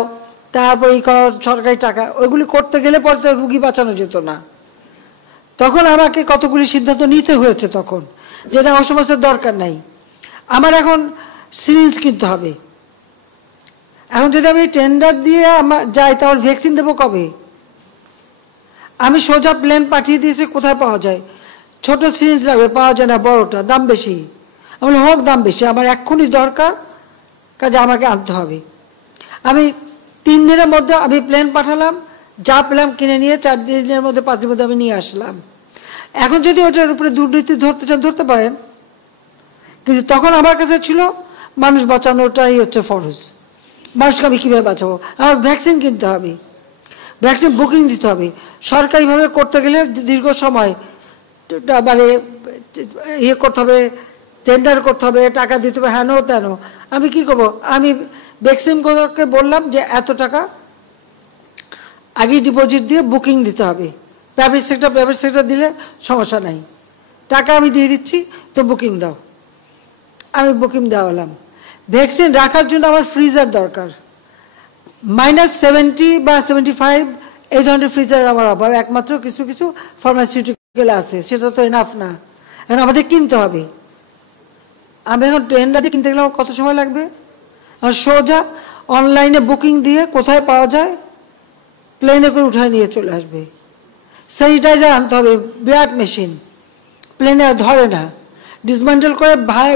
তারপর এই সরকারি টাকা, ওইগুলি করতে গেলে পরে তো রুগী বাঁচানো যেত না। তখন আমাকে কতগুলি সিদ্ধান্ত নিতে হয়েছে তখন, যেটা আমার সমস্ত দরকার নাই। আমার এখন সিরিঞ্জ কিনতে হবে, এখন যদি আমি টেন্ডার দিয়ে আমার যাই তাহলে ভ্যাকসিন দেবো কবে? আমি সোজা প্লেন পাঠিয়ে দিয়েছি, কোথায় পাওয়া যায়? ছোট সিরিঞ্জ লাগবে, পাওয়া যায় না, বড়টা দাম বেশি। আমি হোক দাম বেশি, আমার এক্ষুনি দরকার, কাজে আমাকে আনতে হবে। আমি 3 দিনের মধ্যে আমি প্লেন পাঠালাম, যা পেলাম কিনে নিয়ে 4 দিনের মধ্যে 5 দিনের মধ্যে আমি নিয়ে আসলাম। এখন যদি ওটার উপরে দুর্নীতি ধরতে চান ধরতে পারেন, কিন্তু তখন আমার কাছে ছিল মানুষ বাঁচানোটাই হচ্ছে ফরজ। মানুষকে আমি কীভাবে বাঁচাবো? আমার ভ্যাকসিন কিনতে হবে, ভ্যাকসিন বুকিং দিতে হবে। সরকারিভাবে করতে গেলে দীর্ঘ সময় মানে ইয়ে করতে হবে, টেন্ডার করতে হবে, টাকা দিতে হবে, হেন তেন। আমি কি করব? আমি ভ্যাকসিনগুলোকে বললাম যে এত টাকা আগে ডিপোজিট দিয়ে বুকিং দিতে হবে। প্রাইভেট সেক্টর দিলে সমস্যা নাই, টাকা আমি দিয়ে দিচ্ছি, তো বুকিং দাও। আমি বুকিং দেওয়ালাম। ভ্যাকসিন রাখার জন্য আমার ফ্রিজার দরকার, -70 বা 75 এই ধরনের ফ্রিজার আমার অভাব। একমাত্র কিছু কিছু ফার্মাসিউটিক্যাল আছে, সেটা তো এনাফ না, এখন আমাদের কিনতে হবে। আমি এখন টেন্ডার দিয়ে কিনতে গেলে আমার কত সময় লাগবে? আর সোজা অনলাইনে বুকিং দিয়ে কোথায় পাওয়া যায় প্লেনে করে উঠায় নিয়ে চলে আসবে। স্যানিটাইজার আনতে হবে, বিরাট মেশিন, প্লেনে ধরে না, ডিসমেন্টেল করে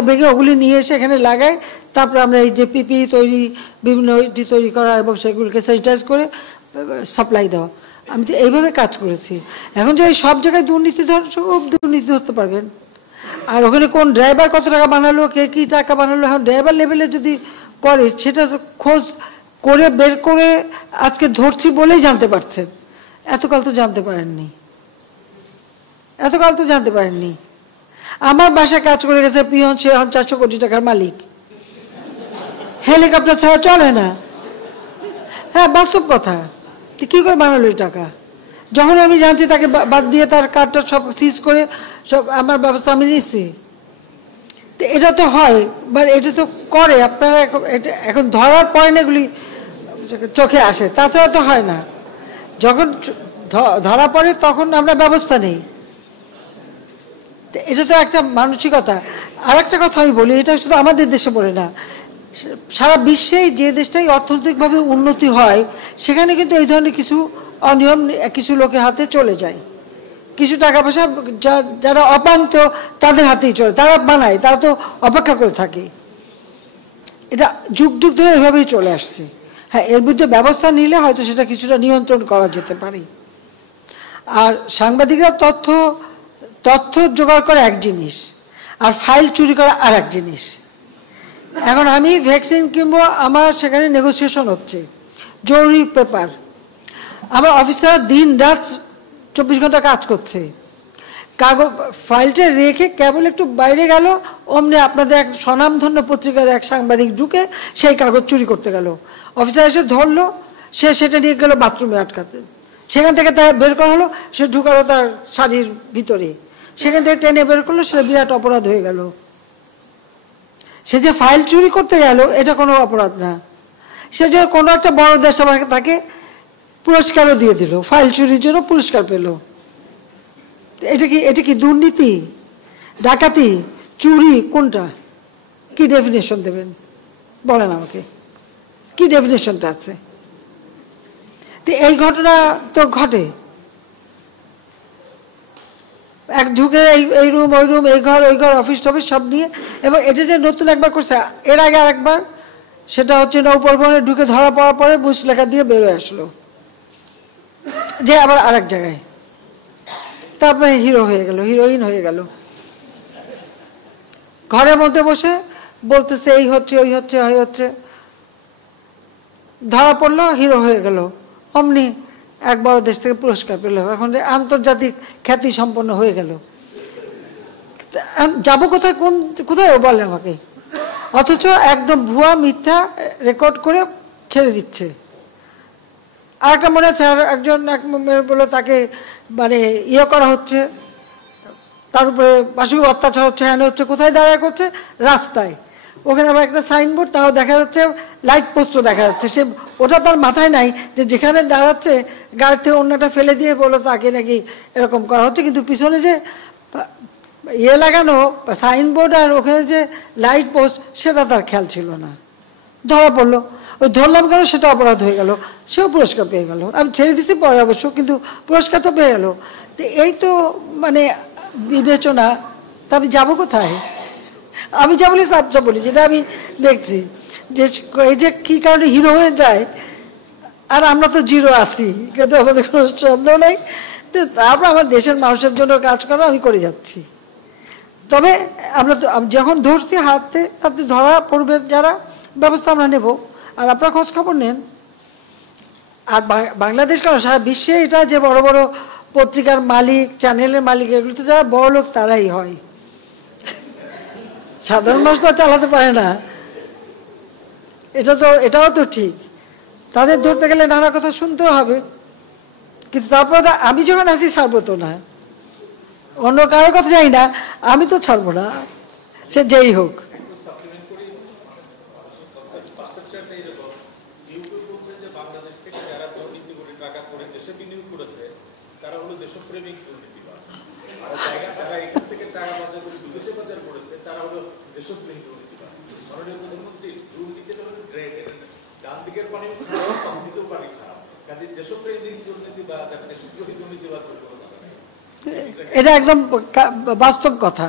ভেঙে ওগুলি নিয়ে এসে এখানে লাগায়, তারপর আমরা এই যে পিপি তৈরি, বিভিন্ন তৈরি করা এবং সেগুলোকে স্যানিটাইজ করে সাপ্লাই দেওয়া। আমি তো এইভাবে কাজ করেছি। এখন যে সব জায়গায় দুর্নীতি সব দুর্নীতি ধরতে পারবেন। আর ওখানে কোন ড্রাইভার কত টাকা বানালো, কে কী টাকা বানালো, এখন ড্রাইভার লেভেলে যদি করে সেটা খোঁজ করে বের করে আজকে ধরছি বলেই জানতে পারছেন। এতকাল তো জানতে পারেননি, এতকাল তো জানতে পারেননি। আমার বাসায় কাজ করে গেছে পিয়ন, সে এখন 400 কোটি টাকার মালিক। হেলিকপ্টার ছাড়া চলে না। হ্যাঁ, বাস্তব কথা। কী করে বানালো এই টাকা? যখন আমি জানছি তাকে বাদ দিয়ে তার কার্ডটা সব সিজ করে সব আমার ব্যবস্থা আমি নিচ্ছি। তো এটা তো হয়, বাট এটা তো করে আপনারা এখন ধরার পরে না এগুলি চোখে আসে, তাছাড়া তো হয় না। যখন ধরা পড়ে তখন আমরা ব্যবস্থা নেই। এটা তো একটা মানসিকতা। আর একটা কথা আমি বলি, এটা শুধু আমাদের দেশে বলে না, সারা বিশ্বেই যে দেশটাই অর্থনৈতিকভাবে উন্নতি হয় সেখানে কিন্তু এই ধরনের কিছু অনিয়ম কিছু লোকের হাতে চলে যায়। কিছু টাকা পয়সা যারা অপান্ত তাদের হাতেই চলে, তারা বানায়, তারা তো অপেক্ষা করে থাকে। এটা যুগ যুগ ধরে এভাবেই চলে আসছে। হ্যাঁ, এর বিরুদ্ধে ব্যবস্থা নিলে হয়তো সেটা কিছুটা নিয়ন্ত্রণ করা যেতে পারে। আর সাংবাদিকরা তথ্য জোগাড় করা এক জিনিস, আর ফাইল চুরি করা আর এক জিনিস। এখন আমি ভ্যাকসিন কিনবো, আমার সেখানে নেগোসিয়েশন হচ্ছে, জরুরি পেপার, আমার অফিসার দিন রাত 24 ঘন্টা কাজ করছে, কাগজ ফাইলটা রেখে কেবল একটু বাইরে গেল, অমনি আপনাদের এক স্বনামধন্য পত্রিকার এক সাংবাদিক ঢুকে সেই কাগজ চুরি করতে গেল। অফিসার এসে ধরলো, সে সেটা নিয়ে গেল বাথরুমে আটকাতে। সেখান থেকে তার বের করা হলো, সে ঢুকালো তার শাড়ির ভিতরে, সেখান থেকে টেনে বের করলো, সেটা বিরাট অপরাধ হয়ে গেল। সে যে ফাইল চুরি করতে গেল এটা কোনো অপরাধ না, সে যে কোনো একটা বড় দেশ তাকে পুরস্কারও দিয়ে দিল, ফাইল চুরির জন্য পুরস্কার পেল। এটা কি দুর্নীতি, ডাকাতি, চুরি, কোনটা? কি ডেফিনেশন দেবেন বলেন আমাকে, কি ডেফিনেশনটা আছে? তো এই ঘটনা তো ঘটে, এক ঢুকে এই রুম ওই রুম, এই ঘর ওই ঘর, অফিস টফিস সব নিয়ে। এবং এটা যে নতুন একবার করছে, এর আগে আরেকবার, সেটা হচ্ছে নৌপরিবহনে ঢুকে ধরা পড়ার পরে মুচলেখা দিয়ে বেরোয় আসলো, যে আবার আরেক জায়গায়, তারপরে হিরো হয়ে গেল, হিরোইন হয়ে গেল। ঘরের মধ্যে বসে বলতেছে এই হচ্ছে ওই হচ্ছে ওই হচ্ছে, ধরা পড়লো, হিরো হয়ে গেল, অমনি এক বড় দেশ থেকে পুরস্কার পেল, এখন যে আন্তর্জাতিক খ্যাতি সম্পন্ন হয়ে গেল। যাবো কোথায়, কোথায় বলে আমাকে? অথচ একদম ভুয়া মিথ্যা রেকর্ড করে ছেড়ে দিচ্ছে। আর একটা মনে আছে, আর একজন বলে তাকে মানে করা হচ্ছে, তার উপরে পাশবিক অত্যাচার হচ্ছে, হ্যাঁ হচ্ছে। কোথায় দাঁড়ায় করছে? রাস্তায়। ওখানে আবার একটা সাইনবোর্ড, তাও দেখা যাচ্ছে, লাইট পোস্টও দেখা যাচ্ছে। সে ওটা তার মাথায় নাই যে যেখানে দাঁড়াচ্ছে গাড়ি থেকে অন্যটা ফেলে দিয়ে বললো তাকে নাকি এরকম করা হচ্ছে, কিন্তু পিছনে যে লাগানো সাইনবোর্ড আর ওখানে যে লাইট পোস্ট, সেটা তার খেয়াল ছিল না। ধরা পড়লো, ওই ধরলাম কেন, সেটা অপরাধ হয়ে গেল, সেও পুরস্কার পেয়ে গেল। আমি ছেড়ে দিছি পরে অবশ্য, কিন্তু পুরস্কার তো পেয়ে গেল। তো এই তো মানে বিবেচনা। তা আমি যাবো কোথায়? আমি যা বলি সাবজা বলি, যেটা আমি দেখছি যে এই যে কী কারণে হিরো হয়ে যায়, আর আমরা তো জিরো আসি, কিন্তু আমাদের কোনো সন্দেহ নেই। তো তারপর আমার দেশের মানুষের জন্য কাজ করা আমি করে যাচ্ছি। তবে আমরা তো যখন ধরছি হাতে হাতে ধরা পড়বে যারা, ব্যবস্থা আমরা নেব। আর আপনারা খোঁজ খবর নেন। আর বাংলাদেশ কেন, সারা বিশ্বে এটা যে বড় বড় পত্রিকার মালিক, চ্যানেলের মালিক, এগুলো তো যারা বড় লোক তারাই হয়, সাধারণ মানুষ তো চালাতে পারে না। এটাও তো ঠিক, তাদের ধরতে গেলে নানা কথা শুনতেও হবে। কিন্তু তারপর আমি যখন আসি ছাড়বো তো না, অন্য কারোর কথা জানি না, আমি তো ছাড়বো না, সে যেই হোক। এটা একদম বাস্তব কথা।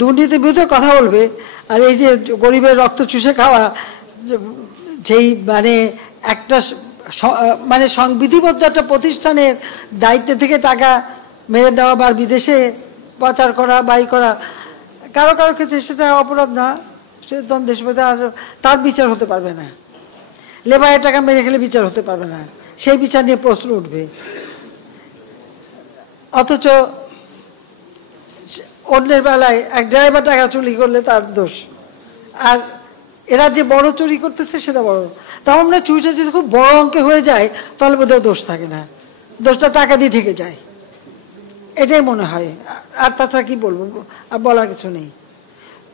দুর্নীতির বিরুদ্ধে কথা বলবে, আর এই যে গরিবের রক্ত চুষে খাওয়া, যেই মানে একটা মানে সংবিধিবদ্ধ একটা প্রতিষ্ঠানের দায়িত্ব থেকে টাকা মেরে দেওয়া বা বিদেশে পাচার করা, বাই করা, কারো কারো ক্ষেত্রে সেটা অপরাধ না, সে তখন দেশপতি, আর তার বিচার হতে পারবে না। লেবারের টাকা মেরে খেলে বিচার হতে পারবে না, সেই বিচার নিয়ে প্রশ্ন উঠবে। অথচ অন্যের বেলায় এক ড্রাইভার টাকা চুরি করলে তার দোষ, আর এরা যে বড় চুরি করতেছে সেটা বড়। তাও আমরা চুরিটা যদি খুব বড় অঙ্কে হয়ে যায়, তাহলে বোধহয় দোষ থাকে না, দোষটা টাকা দিয়ে ঢেকে যায়, এটাই মনে হয়। আর তাছাড়া কি বলবো, আর বলার কিছু নেই।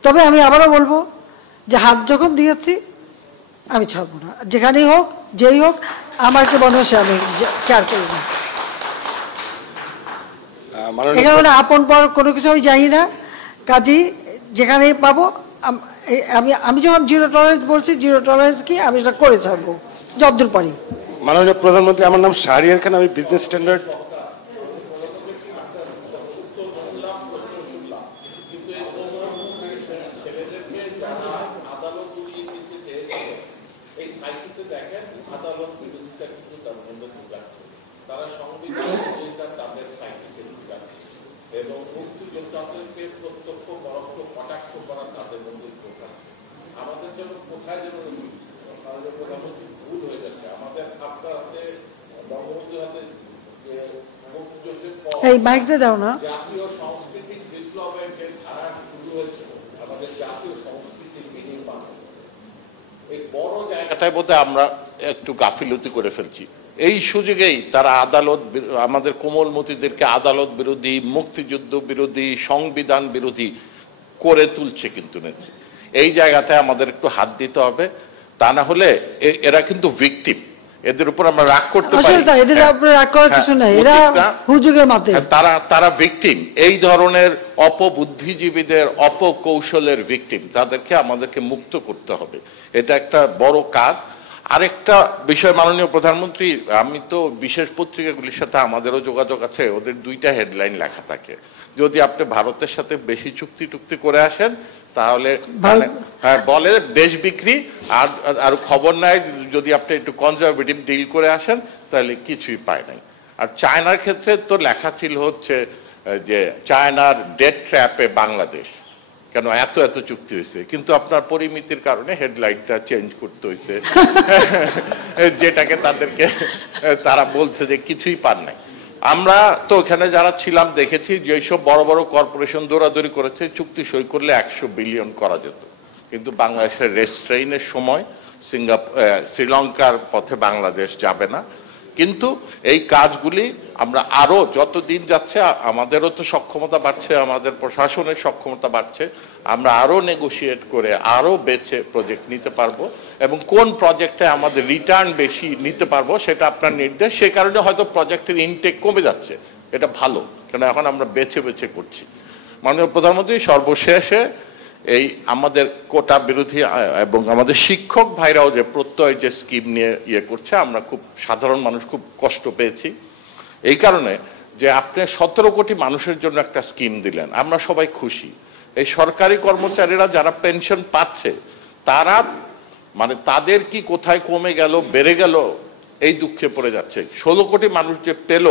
তবে আমি আবারও বলবো যে হাত যখন দিয়েছি আমি ছাড়বো না, যেখানেই হোক যেই হোক, আমার যে বনসে আমি কেয়ার করি না। এখানে আপন পর কোনো কিছু আমি জানি না, কাজেই যেখানেই পাবো আমি যখন জিরো টলারেন্স বলছি, জিরো টলারেন্স কি আমি সেটা করে ছাড়বো যতদূর পারি। মাননীয় প্রধানমন্ত্রী, আমার নাম শাহরিয়ার খান, আমি বিজনেস স্ট্যান্ডার্ড এই মাইকটা দাও না। জাতীয় সংস্থা জায়গাটায় বোধহয় আমরা একটু গাফিলতি করে ফেলছি। এই সুযোগেই তারা আদালত, আমাদের কোমলমতিদেরকে আদালত বিরোধী, মুক্তিযুদ্ধ বিরোধী, সংবিধান বিরোধী করে তুলছে। কিন্তু এই জায়গাটায় আমাদের একটু হাত দিতে হবে, তা না হলে এরা কিন্তু ভিকটিম, এদের উপর আমরা রাগ করতে পারি, তারা ভিকটিম, এই ধরনের অপবুদ্ধিজীবীদের অপকৌশলের ভিকটিম, তাদেরকে আমাদেরকে মুক্ত করতে হবে। এটা একটা বড় কাজ। আরেকটা বিষয়, মাননীয় প্রধানমন্ত্রী, আমি তো বিশেষ পত্রিকাগুলির সাথে আমাদেরও যোগাযোগ আছে, ওদের দুইটা হেডলাইন লেখা থাকে, যদি আপনি ভারতের সাথে বেশি চুক্তি টুক্তি করে আসেন তাহলে বলে দেশ বিক্রি, আর খবর নাই যদি আপনি একটু কনজারভেটিভ ডিল করে আসেন তাহলে কিছুই পায় নাই। আর চায়নার ক্ষেত্রে তো লেখা ছিল হচ্ছে যে চায়নার ডেট ট্র্যাপে বাংলাদেশ, কেন এত এত চুক্তি হয়েছে, কিন্তু আপনার পরিমিতির কারণে হেডলাইনটা চেঞ্জ করতে হয়েছে, যেটাকে তারা বলছে যে কিছুই পান নাই। আমরা তো ওখানে যারা ছিলাম দেখেছি যেসব বড় বড় কর্পোরেশন দৌড়াদৌড়ি করেছে, চুক্তি সই করলে 100 বিলিয়ন করা যেত, কিন্তু বাংলাদেশের রেস্ট্রেইনের সময় শ্রীলঙ্কার পথে বাংলাদেশ যাবে না। কিন্তু এই কাজগুলি আমরা আরো যত দিন যাচ্ছে, আমাদেরও তো সক্ষমতা বাড়ছে, আমাদের প্রশাসনের সক্ষমতা বাড়ছে, আমরা আরো নেগোশিয়েট করে আরো বেছে প্রজেক্ট নিতে পারবো, এবং কোন প্রজেক্টে আমাদের রিটার্ন বেশি নিতে পারবো সেটা আপনার নির্দেশ। সে কারণে হয়তো প্রজেক্টের ইনটেক কমে যাচ্ছে, এটা ভালো, কারণ এখন আমরা বেছে বেছে করছি। মাননীয় প্রধানমন্ত্রী, সর্বশেষে এই আমাদের কোটা বিরোধী এবং আমাদের শিক্ষক ভাইরাও যে প্রত্যয় যে স্কিম নিয়ে ইয়ে করছে, আমরা খুব সাধারণ মানুষ খুব কষ্ট পেয়েছি এই কারণে যে আপনি 17 কোটি মানুষের জন্য একটা স্কিম দিলেন, আমরা সবাই খুশি। এই সরকারি কর্মচারীরা যারা পেনশন পাচ্ছে তারা মানে তাদের কি কোথায় কমে গেল বেড়ে গেল এই দুঃখে পড়ে যাচ্ছে। 16 কোটি মানুষ যে পেল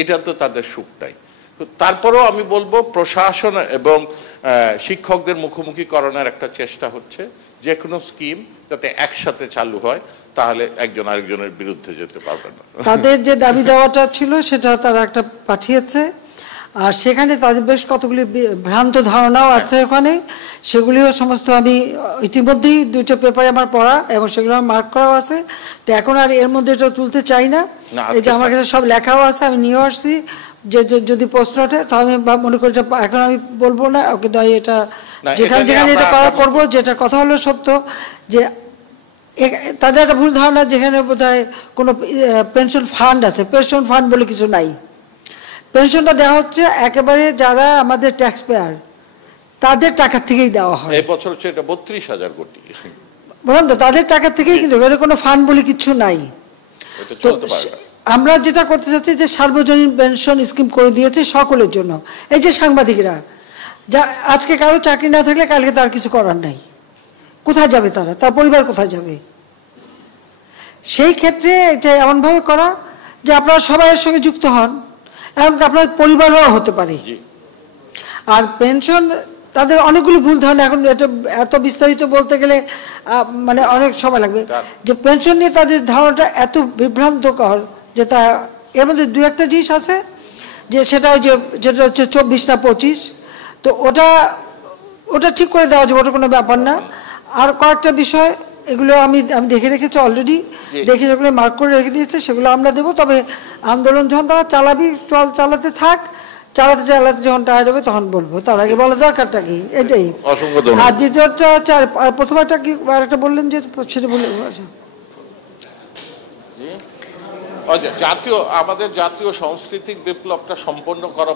এটা তো তাদের সুখ নাই। তারপরেও আমি বলবো প্রশাসন এবং শিক্ষকদের মুখোমুখি করানোর একটা চেষ্টা হচ্ছে, যে কোনো স্কিম যাতে একসাথে চালু হয়, তাহলে একজন আরেকজনের বিরুদ্ধে যেতে পারবে না। তাদের যে দাবি দেওয়াটা ছিল সেটা তারা একটা পাঠিয়েছে, আর সেখানে তাদের বেশ কতগুলি ভ্রান্ত ধারণাও আছে ওখানে, সেগুলিও সমস্ত আমি ইতিমধ্যেই 2টা পেপারে আমার পড়া এবং সেগুলো আমার মার্ক করাও আছে। তো এখন আর এর মধ্যে এটা তুলতে চাই না, এই যে আমার কাছে সব লেখাও আছে, আমি নিয়েও আসছি, যে যদি প্রশ্ন ওঠে তাহলে আমি মনে করি এখন আমি বলবো না, ওকে দয় এটা যেখানে যেখানে এটা করা করবো। যেটা কথা হলো সত্য যে তাদের একটা ভুল ধারণা, যেখানে বোধহয় কোনো পেনশন ফান্ড আছে, পেনশন ফান্ড বলে কিছু নাই। পেনশনটা দেওয়া হচ্ছে একেবারে যারা আমাদের ট্যাক্স পেয়ার তাদের টাকা থেকেই দেওয়া হয়। এই বছর হচ্ছে এটা 32,000 কোটি, বলুন তো তাদের টাকা থেকেই, কিন্তু এর কোনো ফান্ড বলে কিছু নাই। তো আমরা যেটা করতে চাচ্ছি যে সার্বজনীন পেনশন স্কিম করে দিয়েছে সকলের জন্য। এই যে সাংবাদিকরা, যা আজকে কারো চাকরি না থাকলে কালকে তার কিছু করার নাই, কোথায় যাবে তারা, তার পরিবার কোথায় যাবে? সেই ক্ষেত্রে এটা এমনভাবে করা যে আপনারা সবাই এর সঙ্গে যুক্ত হন, এমনকি আপনার পরিবারও হতে পারে। আর পেনশন তাদের অনেকগুলো ভুল ধারণা, এখন এটা এত বিস্তারিত বলতে গেলে মানে অনেক সময় লাগবে, যে পেনশন নিয়ে তাদের ধারণাটা এত বিভ্রান্তকর যে তা এর মধ্যে 2-1টা জিনিস আছে, যে সেটা যেটা হচ্ছে 24 না 25, তো ওটা ঠিক করে দেওয়া যাবে, ওটা কোনো ব্যাপার না। আর কয়েকটা বিষয় এগুলো আমি দেখে রেখেছি অলরেডি, দেখে যেগুলো মার্ক করে রেখে দিয়েছে সেগুলো আমরা দেবো। তবে আন্দোলন যখন তারা চালাতে থাক, চালাতে যখন টায়ার্ড হবে তখন বলবো, তার আগে বলা দরকারটা কি, এটাই। আর দ্বিতীয়টা হচ্ছে, প্রথমটা কি আরেকটা বললেন যে সেটা বলে আমাদের জাতীয় সাংস্কৃতিক বিপ্লবটা সম্পন্ন করা,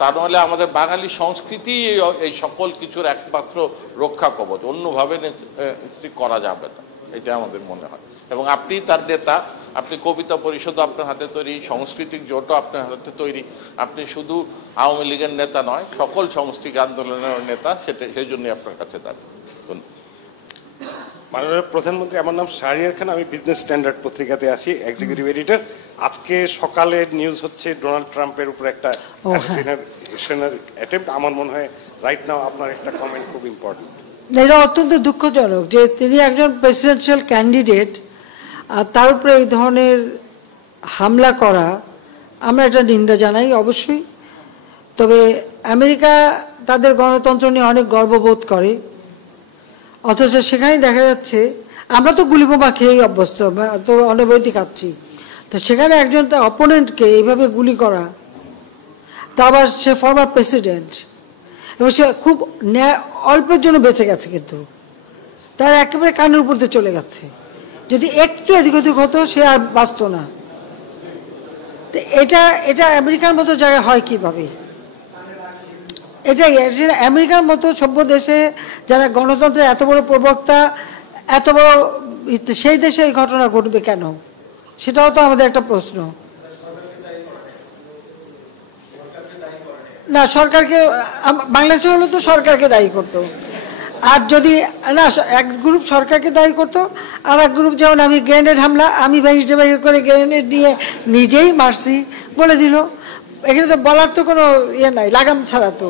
তা নাহলে আমাদের বাঙালি সংস্কৃতি এই সকল কিছুর একমাত্র রক্ষা কবচ, অন্যভাবে করা যাবে না, এটা আমাদের মনে হয়। এবং আপনি তার নেতা, আপনি কবিতা পরিষদ আপনার হাতে তৈরি, সাংস্কৃতিক জোটও আপনার হাতে তৈরি, আপনি শুধু আওয়ামী লীগের নেতা নয়, সকল সাংস্কৃতিক আন্দোলনের নেতা, সেই জন্যই আপনার কাছে দাবি। মাননীয় প্রধানমন্ত্রী, আমার নাম শাহরিয়ার খান, আমি বিজনেস স্ট্যান্ডার্ড পত্রিকাতে আছি, এক্সিকিউটিভ এডিটর। আজকে সকালের নিউজ হচ্ছে ডোনাল্ড ট্রাম্পের উপর একটা অ্যাসাসিনেশনের অ্যাটেম্প্ট। আমার মনে হয় রাইট নাও আপনার একটা কমেন্ট খুব ইম্পর্টেন্ট। এটা অত্যন্ত দুঃখজনক যে তিনি একজন প্রেসিডেন্সিয়াল ক্যান্ডিডেট, আর তার উপরে এই ধরনের হামলা করা, আমরা এটা নিন্দা জানাই অবশ্যই। তবে আমেরিকা তাদের গণতন্ত্র নিয়ে অনেক গর্ববোধ করে, অথচ সেখানেই দেখা যাচ্ছে আমরা তো গুলি বোমা খেয়েই অভ্যস্ত, তো অনবরতি খাচ্ছি। তো সেখানে একজন তার অপোনেন্টকে এইভাবে গুলি করা, তা আবার সে ফরমার প্রেসিডেন্ট, এবং সে খুব অল্পের জন্য বেঁচে গেছে, কিন্তু তার একেবারে কানের উপর দিয়ে চলে গেছে। যদি একটু এদিক ওদিক হতো সে আর বাঁচত না। তো এটা আমেরিকার মতো জায়গায় হয় কিভাবে? এটাই আমেরিকার মতো সভ্য দেশে যারা গণতন্ত্রের এত বড় প্রবক্তা, এত বড়, সেই দেশে এই ঘটনা ঘটবে কেন? সেটাও তো আমাদের একটা প্রশ্ন। না, সরকারকে, বাংলাদেশে হলে তো সরকারকে দায়ী করতো, আর যদি না এক গ্রুপ সরকারকে দায়ী করতো, আর এক গ্রুপ যেমন আমি গ্রেনেড হামলা, আমি বাহিরে করে গ্রেনেড নিয়ে নিজেই মারছি বলে দিল। এখানে তো বলার তো কোনো ইয়ে নাই, লাগাম ছাড়া, তো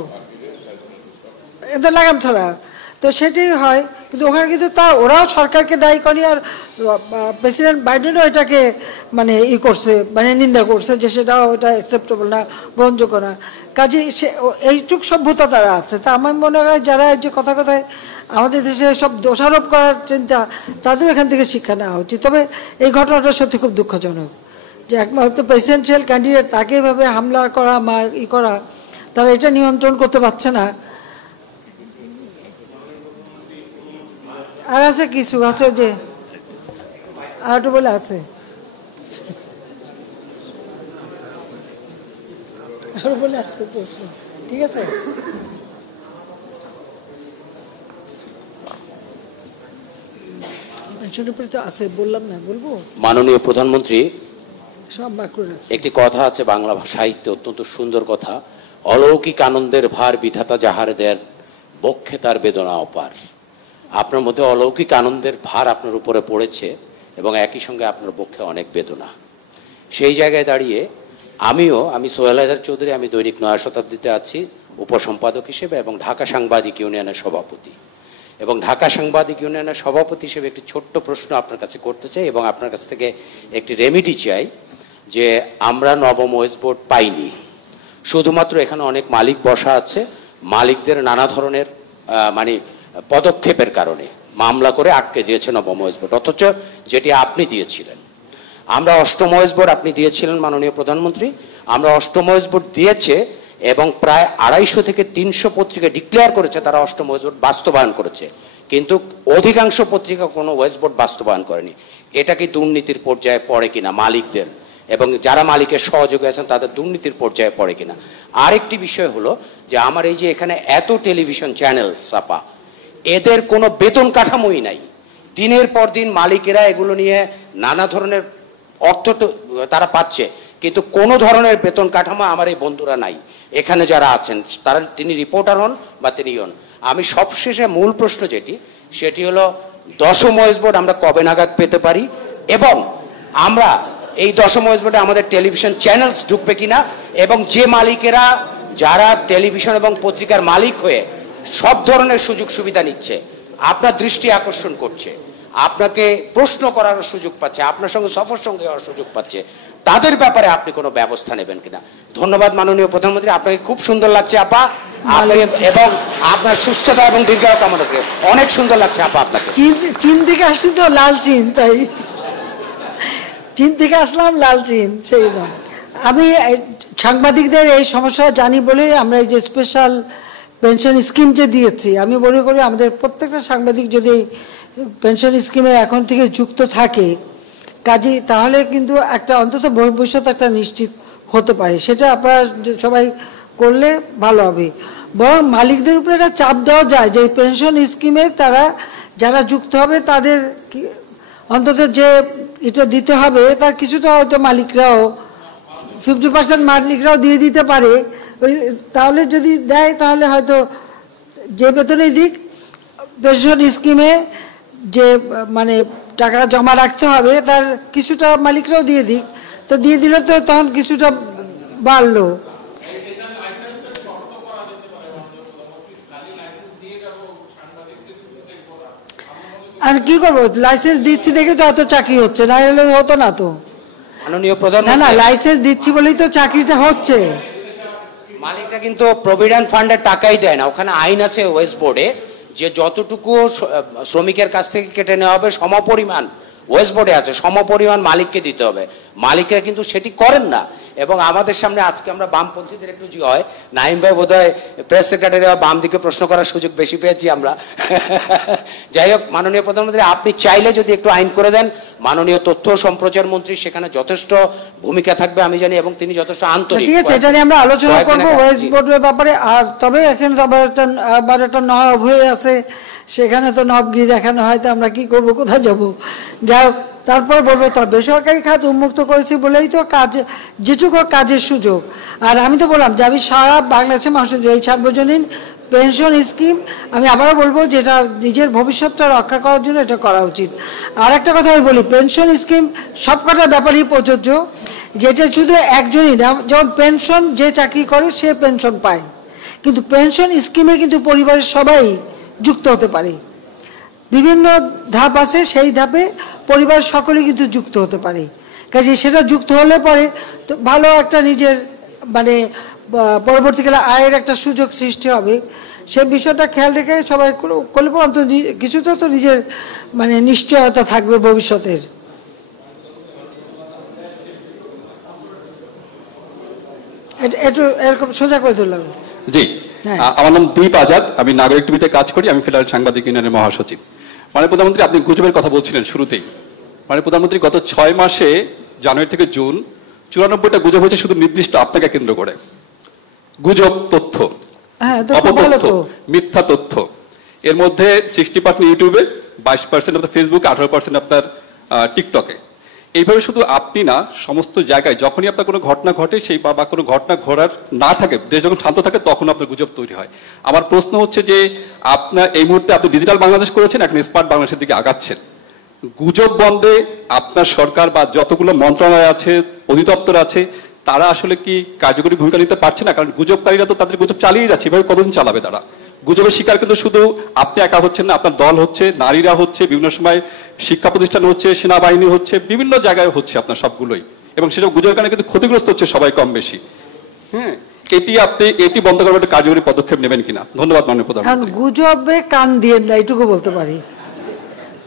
এটা লাগাম ছাড়া, তো সেটাই হয়। কিন্তু ওখানে কিন্তু ওরাও সরকারকে দায়ী করে, আর প্রেসিডেন্ট বাইডেনও এটাকে মানে করছে, মানে নিন্দা করছে যে সেটাও ওটা অ্যাকসেপ্টেবল না, গ্রহণযোগ্য না। কাজে এইটুক সভ্যতা তারা আছে। তা আমার মনে হয় যারা যে কথায় আমাদের দেশে সব দোষারোপ করার চিন্তা, তাদের এখান থেকে শিক্ষা নেওয়া উচিত। তবে এই ঘটনাটা সত্যি খুব দুঃখজনক যে একমাত্র প্রেসিডেন্সিয়াল ক্যান্ডিডেট তাকে এভাবে হামলা করা করা, তারা এটা নিয়ন্ত্রণ করতে পারছে না। আর আছে কিছু আছে যে আর বলে আছে, আর বলে আছে প্রশ্ন, ঠিক আছে। আছে বললাম না, বলবো। মাননীয় প্রধানমন্ত্রী, সব একটি কথা আছে বাংলা সাহিত্যে, অত্যন্ত সুন্দর কথা, অলৌকিক আনন্দের ভার বিধাতা যাহার দেন, বক্ষে তার বেদনা অপার। আপনার মধ্যে অলৌকিক আনন্দের ভার আপনার উপরে পড়েছে এবং একই সঙ্গে আপনার পক্ষে অনেক বেদনা। সেই জায়গায় দাঁড়িয়ে আমি সোহেল হায়দার চৌধুরী, আমি দৈনিক নয়া শতাব্দীতে আছি উপসম্পাদক হিসেবে এবং ঢাকা সাংবাদিক ইউনিয়নের সভাপতি। এবং ঢাকা সাংবাদিক ইউনিয়নের সভাপতি হিসেবে একটি ছোট্ট প্রশ্ন আপনার কাছে করতে চাই এবং আপনার কাছ থেকে একটি রেমিডি চাই যে আমরা নবম ওয়েজ বোর্ড পাইনি, শুধুমাত্র এখানে অনেক মালিক বসা আছে, মালিকদের নানা ধরনের মানে পদক্ষেপের কারণে মামলা করে আটকে দিয়েছে নবম ওয়েজ বোর্ড, অথচ যেটি আপনি দিয়েছিলেন। আমরা অষ্টম ওয়েজ বোর্ড আপনি দিয়েছিলেন মাননীয় প্রধানমন্ত্রী, আমরা অষ্টম ওয়েজ বোর্ড দিয়েছে এবং প্রায় 250 থেকে 300 পত্রিকা ডিক্লেয়ার করেছে তারা অষ্টম ওয়েজ বোর্ড বাস্তবায়ন করেছে, কিন্তু অধিকাংশ পত্রিকা কোনো ওয়েজ বোর্ড বাস্তবায়ন করেনি। এটা কি দুর্নীতির পর্যায়ে পড়ে কিনা মালিকদের এবং যারা মালিকের সহযোগী আছেন তাদের দুর্নীতির পর্যায়ে পড়ে কিনা? আরেকটি বিষয় হলো যে আমার এই যে এখানে এত টেলিভিশন চ্যানেল ছাপা, এদের কোনো বেতন কাঠামোই নাই। দিনের পর দিন মালিকেরা এগুলো নিয়ে নানা ধরনের অর্থ তো তারা পাচ্ছে, কিন্তু কোনো ধরনের বেতন কাঠামো আমার এই বন্ধুরা নাই এখানে যারা আছেন, তারা তিনি রিপোর্টার হন বা তিনি হন। আমি সবশেষে মূল প্রশ্ন সেটি হলো 10ম ওয়েজ বোর্ড আমরা কবে নাগাদ পেতে পারি এবং আমরা এই 10ম ওয়েজ বোর্ডে আমাদের টেলিভিশন চ্যানেলস ঢুকবে কিনা, এবং যে মালিকেরা যারা টেলিভিশন এবং পত্রিকার মালিক হয়ে সব ধরনের সুযোগ সুবিধা নিচ্ছে, আপনার দৃষ্টি আকর্ষণ করছে, আপনাকে প্রশ্ন করার সুযোগ পাচ্ছে, আপনার সঙ্গে সফর সঙ্গে হওয়ার সুযোগ পাচ্ছে, তাদের ব্যাপারে আপনি কোনো ব্যবস্থা নেবেন কিনা? ধন্যবাদ মাননীয় প্রধানমন্ত্রী, আপনাকে খুব সুন্দর লাগছে আপা, এবং আপনার সুস্থতা এবং দীর্ঘায়ু কামনা করে। অনেক সুন্দর লাগছে আপা আপনাকে। চীন থেকে আসছি তো, লাল চীন, তাই চীন থেকে আসলাম, লাল চীন সেই না। আমি সাংবাদিকদের এই সমস্যা জানি বলে আমরা এই যে স্পেশাল পেনশন স্কিম যে দিয়েছি, আমি মনে করি আমাদের প্রত্যেকটা সাংবাদিক যদি পেনশন স্কিমে এখন থেকে যুক্ত থাকে কাজে, তাহলে কিন্তু একটা অন্তত ভবিষ্যৎ একটা নিশ্চিত হতে পারে। সেটা আপনারা সবাই করলে ভালো হবে। বরং মালিকদের উপরে একটা চাপ দেওয়া যায় যে পেনশন স্কিমে তারা যারা যুক্ত হবে তাদের অন্তত যে এটা দিতে হবে তার কিছুটা হয়তো মালিকরাও 50% মালিকরাও দিয়ে দিতে পারে। তাহলে যদি দেয় তাহলে হয়তো যে বেতনেই দিক পেনশন স্কিমে যে মানে টাকা জমা রাখতে হবে তার কিছুটা মালিকরাও দিয়ে দিক, তো দিয়ে দিলে তো তখন কিছুটা বাড়লো। আর কি করবো, লাইসেন্স দিচ্ছি দেখে তো এত চাকরি হচ্ছে, না হলে হতো না তো। মাননীয় প্রধানমন্ত্রী, না লাইসেন্স দিচ্ছি বলেই তো চাকরিটা হচ্ছে। মালিকটা কিন্তু প্রভিডেন্ট ফান্ডের টাকাই দেয় না, ওখানে আইন আছে ওয়েজ বোর্ডে যে যতটুকু শ্রমিকের কাছ থেকে কেটে নেওয়া হবে সমপরিমাণ ওয়েস্ট বোর্ডে আছে, সমপরিমাণ মালিককে দিতে হবে। মালিকরা কিন্তু সেটি করেন না। এবং আমাদের সামনে আজকে আমরা বামপন্থীদের একটু জি হয়, নাইম ভাই বোধহয় প্রেস সেক্রেটারি বা বাম দিকে প্রশ্ন করার সুযোগ বেশি পেয়েছি আমরা। যাই হোক, মাননীয় প্রধানমন্ত্রী, আপনি চাইলে যদি একটু আইন করে দেন, মাননীয় তথ্য ও সম্প্রচার মন্ত্রী সেখানে যথেষ্ট ভূমিকা থাকবে আমি জানি, এবং তিনি যথেষ্ট আন্তরিক। ঠিক আছে, এটা নিয়ে আমরা আলোচনা করবো ওয়েস্ট বোর্ডের ব্যাপারে। আর তবে এখানে তো আবার একটা নবাব হয়ে আছে, সেখানে তো নবগিরি দেখানো হয়, তো আমরা কি করবো, কোথায় যাবো? যাই হোক, তারপর বলবো তো বেসরকারি খাত উন্মুক্ত করেছি বলেই তো কাজ, যেটুকু কাজের সুযোগ। আর আমি তো বললাম যে আমি সারা বাংলাদেশের মানুষের এই সার্বজনীন পেনশন স্কিম, আমি আবারও বলবো যেটা নিজের ভবিষ্যৎটা রক্ষা করার জন্য এটা করা উচিত। আর একটা কথা আমি বলি, পেনশন স্কিম সবকটার ব্যাপারেই প্রযোজ্য, যেটা শুধু একজনই না। যেমন পেনশন যে চাকরি করে সে পেনশন পায়, কিন্তু পেনশন স্কিমে কিন্তু পরিবারের সবাই যুক্ত হতে পারে। বিভিন্ন ধাপ আছে, সেই ধাপে পরিবার সকলেই কিন্তু যুক্ত হতে পারে। কাজে সেটা যুক্ত হলে পরে তো ভালো একটা নিজের মানে পরবর্তীকালে আয়ের একটা সুযোগ সৃষ্টি হবে। সেই বিষয়টা খেয়াল রেখে সবাই করলে পর অন্তত কিছুটা তো নিজের মানে নিশ্চয়তা থাকবে ভবিষ্যতের। একটু এরকম সোজা করে দিলাম। জি, আমার নাম দীপ আজাদ, আমি নাগরিক টিভিতে কাজ করি, আমি ফেডারেল সাংবাদিক ইউনিয়নের মহাসচিব। মানে প্রধানমন্ত্রী, আপনি গুজবের কথা বলছিলেন শুরুতেই। মানে প্রধানমন্ত্রী, গত 6 মাসে জানুয়ারি থেকে জুন 94টা গুজব হয়েছে শুধু নির্দিষ্ট আপনাকে কেন্দ্র করে। গুজব, তথ্য, অপতথ্য, মিথ্যা তথ্য। এর মধ্যে 60% ইউটিউবে, 22% আপনার ফেসবুকে, 18% আপনার টিকটকে। এইভাবে শুধু আপনি না, সমস্ত জায়গায় যখনই আপনার কোনো ঘটনা ঘটে সেই বা কোনো ঘটনা ঘটার না থাকে, দেশ যখন শান্ত থাকে তখন আপনার গুজব তৈরি হয়। আমার প্রশ্ন হচ্ছে যে আপনার এই মুহূর্তে আপনি ডিজিটাল বাংলাদেশ করেছেন, এখন স্মার্ট বাংলাদেশের দিকে আগাচ্ছেন। গুজব বন্ধে আপনার সরকার বা যতগুলো মন্ত্রণালয় আছে, অধিদপ্তর আছে, তারা আসলে কি কার্যকরী ভূমিকা নিতে পারছে না? কারণ গুজবকারীরা তো তাদের গুজব চালিয়ে যাচ্ছে, এভাবে কতদিন চালাবে তারা? গুজবের শিকার কিন্তু শুধু আপনি একা হচ্ছেন না, আপনার দল হচ্ছে, নারীরা হচ্ছে, বিভিন্ন সময় শিক্ষা প্রতিষ্ঠান হচ্ছে, সেনাবাহিনী হচ্ছে, বিভিন্ন জায়গায় হচ্ছে আপনার সবগুলোই। এবং সেটা গুজবের কারণে কিন্তু ক্ষতিগ্রস্ত হচ্ছে সবাই কম বেশি। হ্যাঁ, এটি বন্ধ করার একটা কার্যকরী পদক্ষেপ নেবেন কিনা? ধন্যবাদ মাননীয় প্রধানমন্ত্রী। গুজবে কান দিয়েন না, এইটুকু বলতে পারি।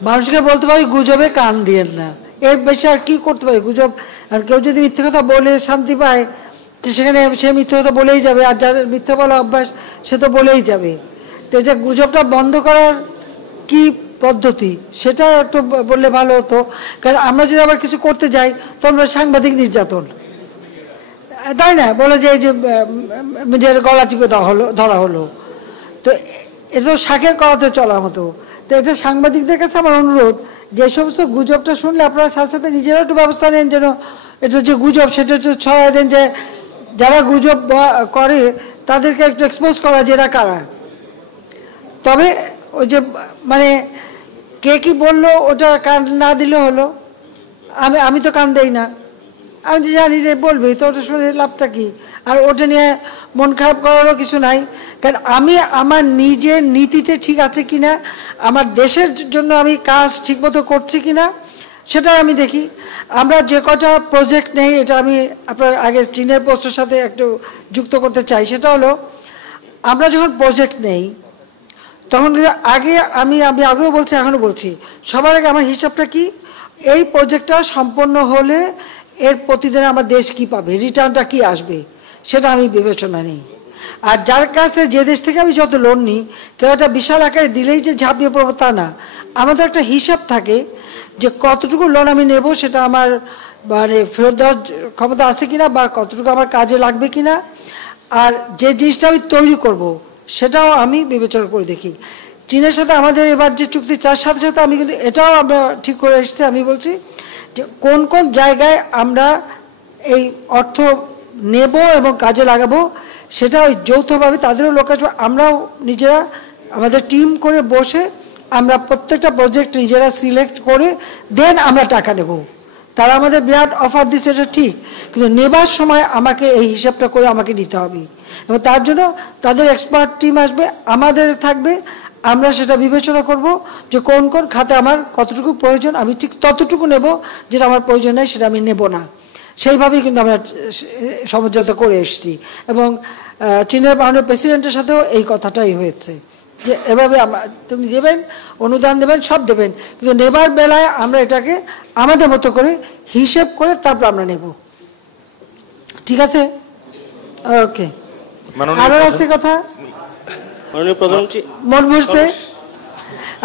মানুষকে বলতে পারি গুজবে কান দিয়েন না, এর বেশি আর কি করতে পারি? গুজব, আর কেউ যদি মিথ্যে কথা বলে শান্তি পায়, তো সেখানে সে মিথ্যে কথা বলেই যাবে, আর যার মিথ্যে বলা অভ্যাস সে তো বলেই যাবে। তো এটা গুজবটা বন্ধ করার কি পদ্ধতি সেটা একটু বললে ভালো হতো। কারণ আমরা যদি আবার কিছু করতে যাই তখন সাংবাদিক নির্যাতন, তাই না? বলে যে নিজের গলা টিপে ধরা হলো, তো এটা শাকের কলাতে চলার মতো। তো এটা সাংবাদিকদের কাছে আমার অনুরোধ, যে সমস্ত গুজবটা শুনলে আপনারা সাথে সাথে নিজেরাও একটু ব্যবস্থা নেন, যেন এটা যে গুজব সেটা একটু ছড়াই দেন, যে যারা গুজব করে তাদেরকে একটু এক্সপোজ করা, যে এরা কারা। তবে ওই যে মানে কে কি বললো ওটা কান না দিলে হলো, আমি তো কান দেই না, আমি তো জানি যে বলবেই, তো ওটা শুনে লাভটা কি? আর ওটা নিয়ে মন খারাপ করারও কিছু নাই। কারণ আমি আমার নিজের নীতিতে ঠিক আছে কিনা, আমার দেশের জন্য আমি কাজ ঠিকমতো করছি কিনা সেটাই আমি দেখি। আমরা যে কটা প্রজেক্ট নেই, এটা আমি আপনার আগে চীনের পোস্টের সাথে একটু যুক্ত করতে চাই। সেটা হলো, আমরা যখন প্রজেক্ট নেই তখন আগে আমি আগেও বলছি, এখনও বলছি, সবার আগে আমার হিসাবটা কি, এই প্রজেক্টটা সম্পন্ন হলে এর প্রতিদিন আমার দেশ কি পাবে, রিটার্নটা কি আসবে, সেটা আমি বিবেচনা নিই। আর যার কাছে যে দেশ থেকে আমি যত লোন নিই, কেউ একটা বিশাল আকারে দিলেই যে ঝাঁপিয়ে পড়বো তা না। আমাদের একটা হিসাব থাকে যে কতটুকু লোন আমি নেব, সেটা আমার মানে ফেরত দেওয়ার ক্ষমতা আছে কিনা, বা কতটুকু আমার কাজে লাগবে কিনা, আর যে জিনিসটা আমি তৈরি করব সেটাও আমি বিবেচনা করে দেখি। চীনের সাথে আমাদের এবার যে চুক্তি, তার সাথে সাথে আমি কিন্তু এটাও আমরা ঠিক করে এসেছি, আমি বলছি যে কোন কোন জায়গায় আমরা এই অর্থ নেব এবং কাজে লাগাবো, সেটা ওই যৌথভাবে তাদেরও লোক আসবে, আমরাও নিজেরা আমাদের টিম করে বসে আমরা প্রত্যেকটা প্রজেক্ট নিজেরা সিলেক্ট করে দেন আমরা টাকা নেব। তারা আমাদের বিরাট অফার দিচ্ছে, এটা ঠিক, কিন্তু নেবার সময় আমাকে এই হিসাবটা করে আমাকে নিতে হবে, এবং তার জন্য তাদের এক্সপার্ট টিম আসবে, আমাদের থাকবে, আমরা সেটা বিবেচনা করব যে কোন কোন খাতে আমার কতটুকু প্রয়োজন, আমি ঠিক ততটুকু নেব, যেটা আমার প্রয়োজন নেই সেটা আমি নেব না। সেইভাবেই কিন্তু আমরা সমঝোতা করে এসেছি, এবং চীনের মাননীয় প্রেসিডেন্টের সাথেও এই কথাটাই হয়েছে। যে এভাবে আমরা তুমি দেবেন, অনুদান দেবেন, সব দেবেন, কিন্তু নেবার বেলায় আমরা এটাকে আমাদের মতো করে হিসেব করে তারপর আমরা নেব। ঠিক আছে? ওকে, আরো আছে কথা? মাননীয় প্রধানমন্ত্রী, মন ভরছে?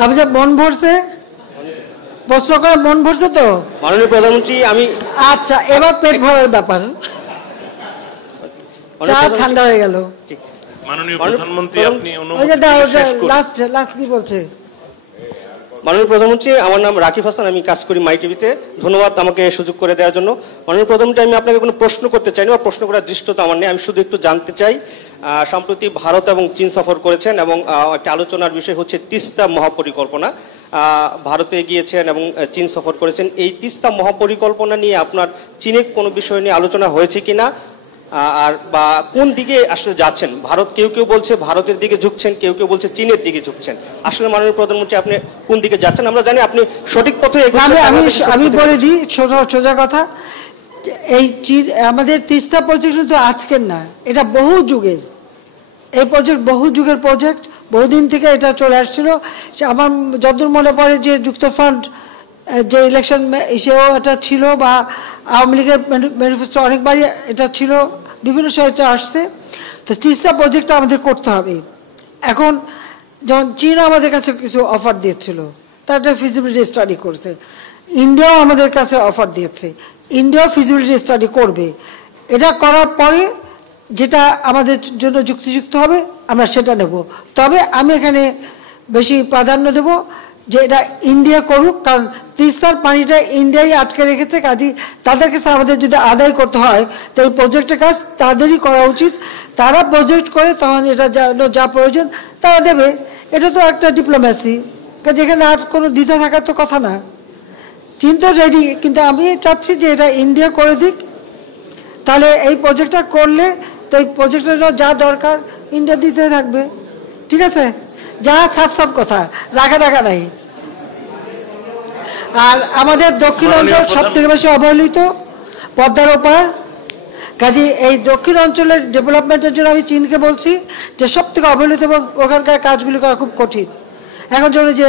আপনি যে মন ভরছে প্রশ্ন করে মন ভরছে তো? মাননীয় প্রধানমন্ত্রী আমি আচ্ছা, এবার পেট ভরার ব্যাপার, চা ঠান্ডা হয়ে গেল। মাননীয় প্রধানমন্ত্রী, আপনি লাস্ট কি বলছে? মাননীয় প্রধানমন্ত্রী, আমার নাম রাকিব হাসান, আমি কাজ করি মাই টিভিতে। ধন্যবাদ আমাকে সুযোগ করে দেওয়ার জন্য। মাননীয় প্রধানমন্ত্রী, আমি আপনাকে কোনো প্রশ্ন করতে চাই না, বা প্রশ্ন করার দৃষ্টতা আমার নেই। আমি শুধু একটু জানতে চাই, সম্প্রতি ভারত এবং চীন সফর করেছেন এবং একটা আলোচনার বিষয় হচ্ছে তিস্তা মহাপরিকল্পনা। ভারতে গিয়েছেন এবং চীন সফর করেছেন। এই তিস্তা মহাপরিকল্পনা নিয়ে আপনার চীনের কোনো বিষয় নিয়ে আলোচনা হয়েছে কিনা, আর বা কোন দিকে আসলে যাচ্ছেন? ভারত কেউ কেউ বলছে ভারতের দিকে ঝুঁকছেন, কেউ কেউ বলছে চীনের দিকে ঝুঁকছেন। আসলে মাননীয় প্রধানমন্ত্রী, আপনি কোন দিকে যাচ্ছেন? আমরা জানি আপনি সঠিক পথে এগোচ্ছেন। আমি বলে দিই সোজা কথা, এই আমাদের তিস্তা প্রজেক্ট তো আজকের না, এটা বহু যুগের। এই প্রজেক্ট বহু যুগের প্রজেক্ট, বহুদিন থেকে এটা চলে আসছিল। আমার যতদূর মনে পড়ে যে যুক্তফ্রন্ট যে ইলেকশন এসেও এটা ছিল, বা আওয়ামী লীগের ম্যানিফেস্টো অনেকবারই এটা ছিল, বিভিন্ন সময় আসছে। তো তিস্তা প্রজেক্টটা আমাদের করতে হবে। এখন যখন চীন আমাদের কাছে কিছু অফার দিয়েছিল, তার একটা ফিজিবিলিটি স্টাডি করছে। ইন্ডিয়াও আমাদের কাছে অফার দিয়েছে, ইন্ডিয়াও ফিজিবিলিটি স্টাডি করবে। এটা করার পরে যেটা আমাদের জন্য যুক্তিযুক্ত হবে আমরা সেটা নেব। তবে আমি এখানে বেশি প্রাধান্য দেব যে এটা ইন্ডিয়া করুক, কারণ তিস্তার পানিটা ইন্ডিয়াই আটকে রেখেছে। কাজী তাদের কাছে আমাদের যদি আদায় করতে হয়, তো এই প্রজেক্টের কাজ তাদেরই করা উচিত। তারা প্রজেক্ট করে তখন এটা যা প্রয়োজন তারা দেবে। এটা তো একটা ডিপ্লোম্যাসি, যেখানে আর কোনো দ্বিধা থাকার তো কথা না। চীন তো রেডি, কিন্তু আমি চাচ্ছি যে এটা ইন্ডিয়া করে দিক। তাহলে এই প্রজেক্টটা করলে তো এই প্রজেক্টের যা দরকার ইন্ডিয়া দিতে থাকবে। ঠিক আছে? যা সাফ কথা, রাখা নাই। আর আমাদের দক্ষিণ অঞ্চল সব থেকে বেশি অবহেলিত, পদ্মার ওপার। কাজে এই দক্ষিণ অঞ্চলের ডেভেলপমেন্টের জন্য আমি চীনকে বলছি যে সব থেকে অবহেলিত এবং ওখানকার কাজগুলি করা খুব কঠিন। এখন জন্য যে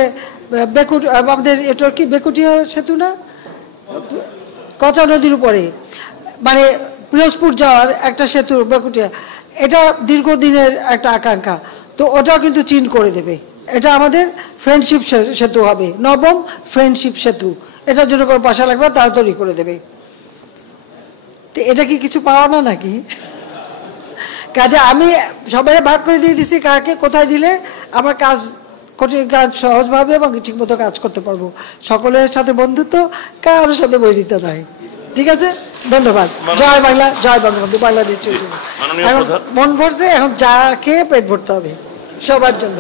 আমাদের এটা কি বেকুটিয়া সেতু না, কচা নদীর উপরে, মানে পিরোজপুর যাওয়ার একটা সেতু বেকুটিয়া, এটা দীর্ঘদিনের একটা আকাঙ্ক্ষা। তো ওটাও কিন্তু চীন করে দেবে। এটা আমাদের ফ্রেন্ডশিপ সেতু হবে, নবম ফ্রেন্ডশিপ সেতু। এটার জন্য কোনো পয়সা লাগবে, তারা তৈরি করে দেবে। তো এটা কি কিছু পাওয়া না নাকি? কাজে আমি সবাই ভাগ করে দিয়ে দিছি কাকে কোথায় দিলে আমার কাজ, কঠিন কাজ সহজভাবে এবং ঠিকমতো কাজ করতে পারবো। সকলের সাথে বন্ধুত্ব, কারোর সাথে বৈরিতা নয়। ঠিক আছে, ধন্যবাদ। জয় বাংলা, জয় বঙ্গবন্ধু, বাংলাদেশ। এখন মন ভরছে, এখন চা খেয়ে পেট ভরতে হবে সবার জন্য।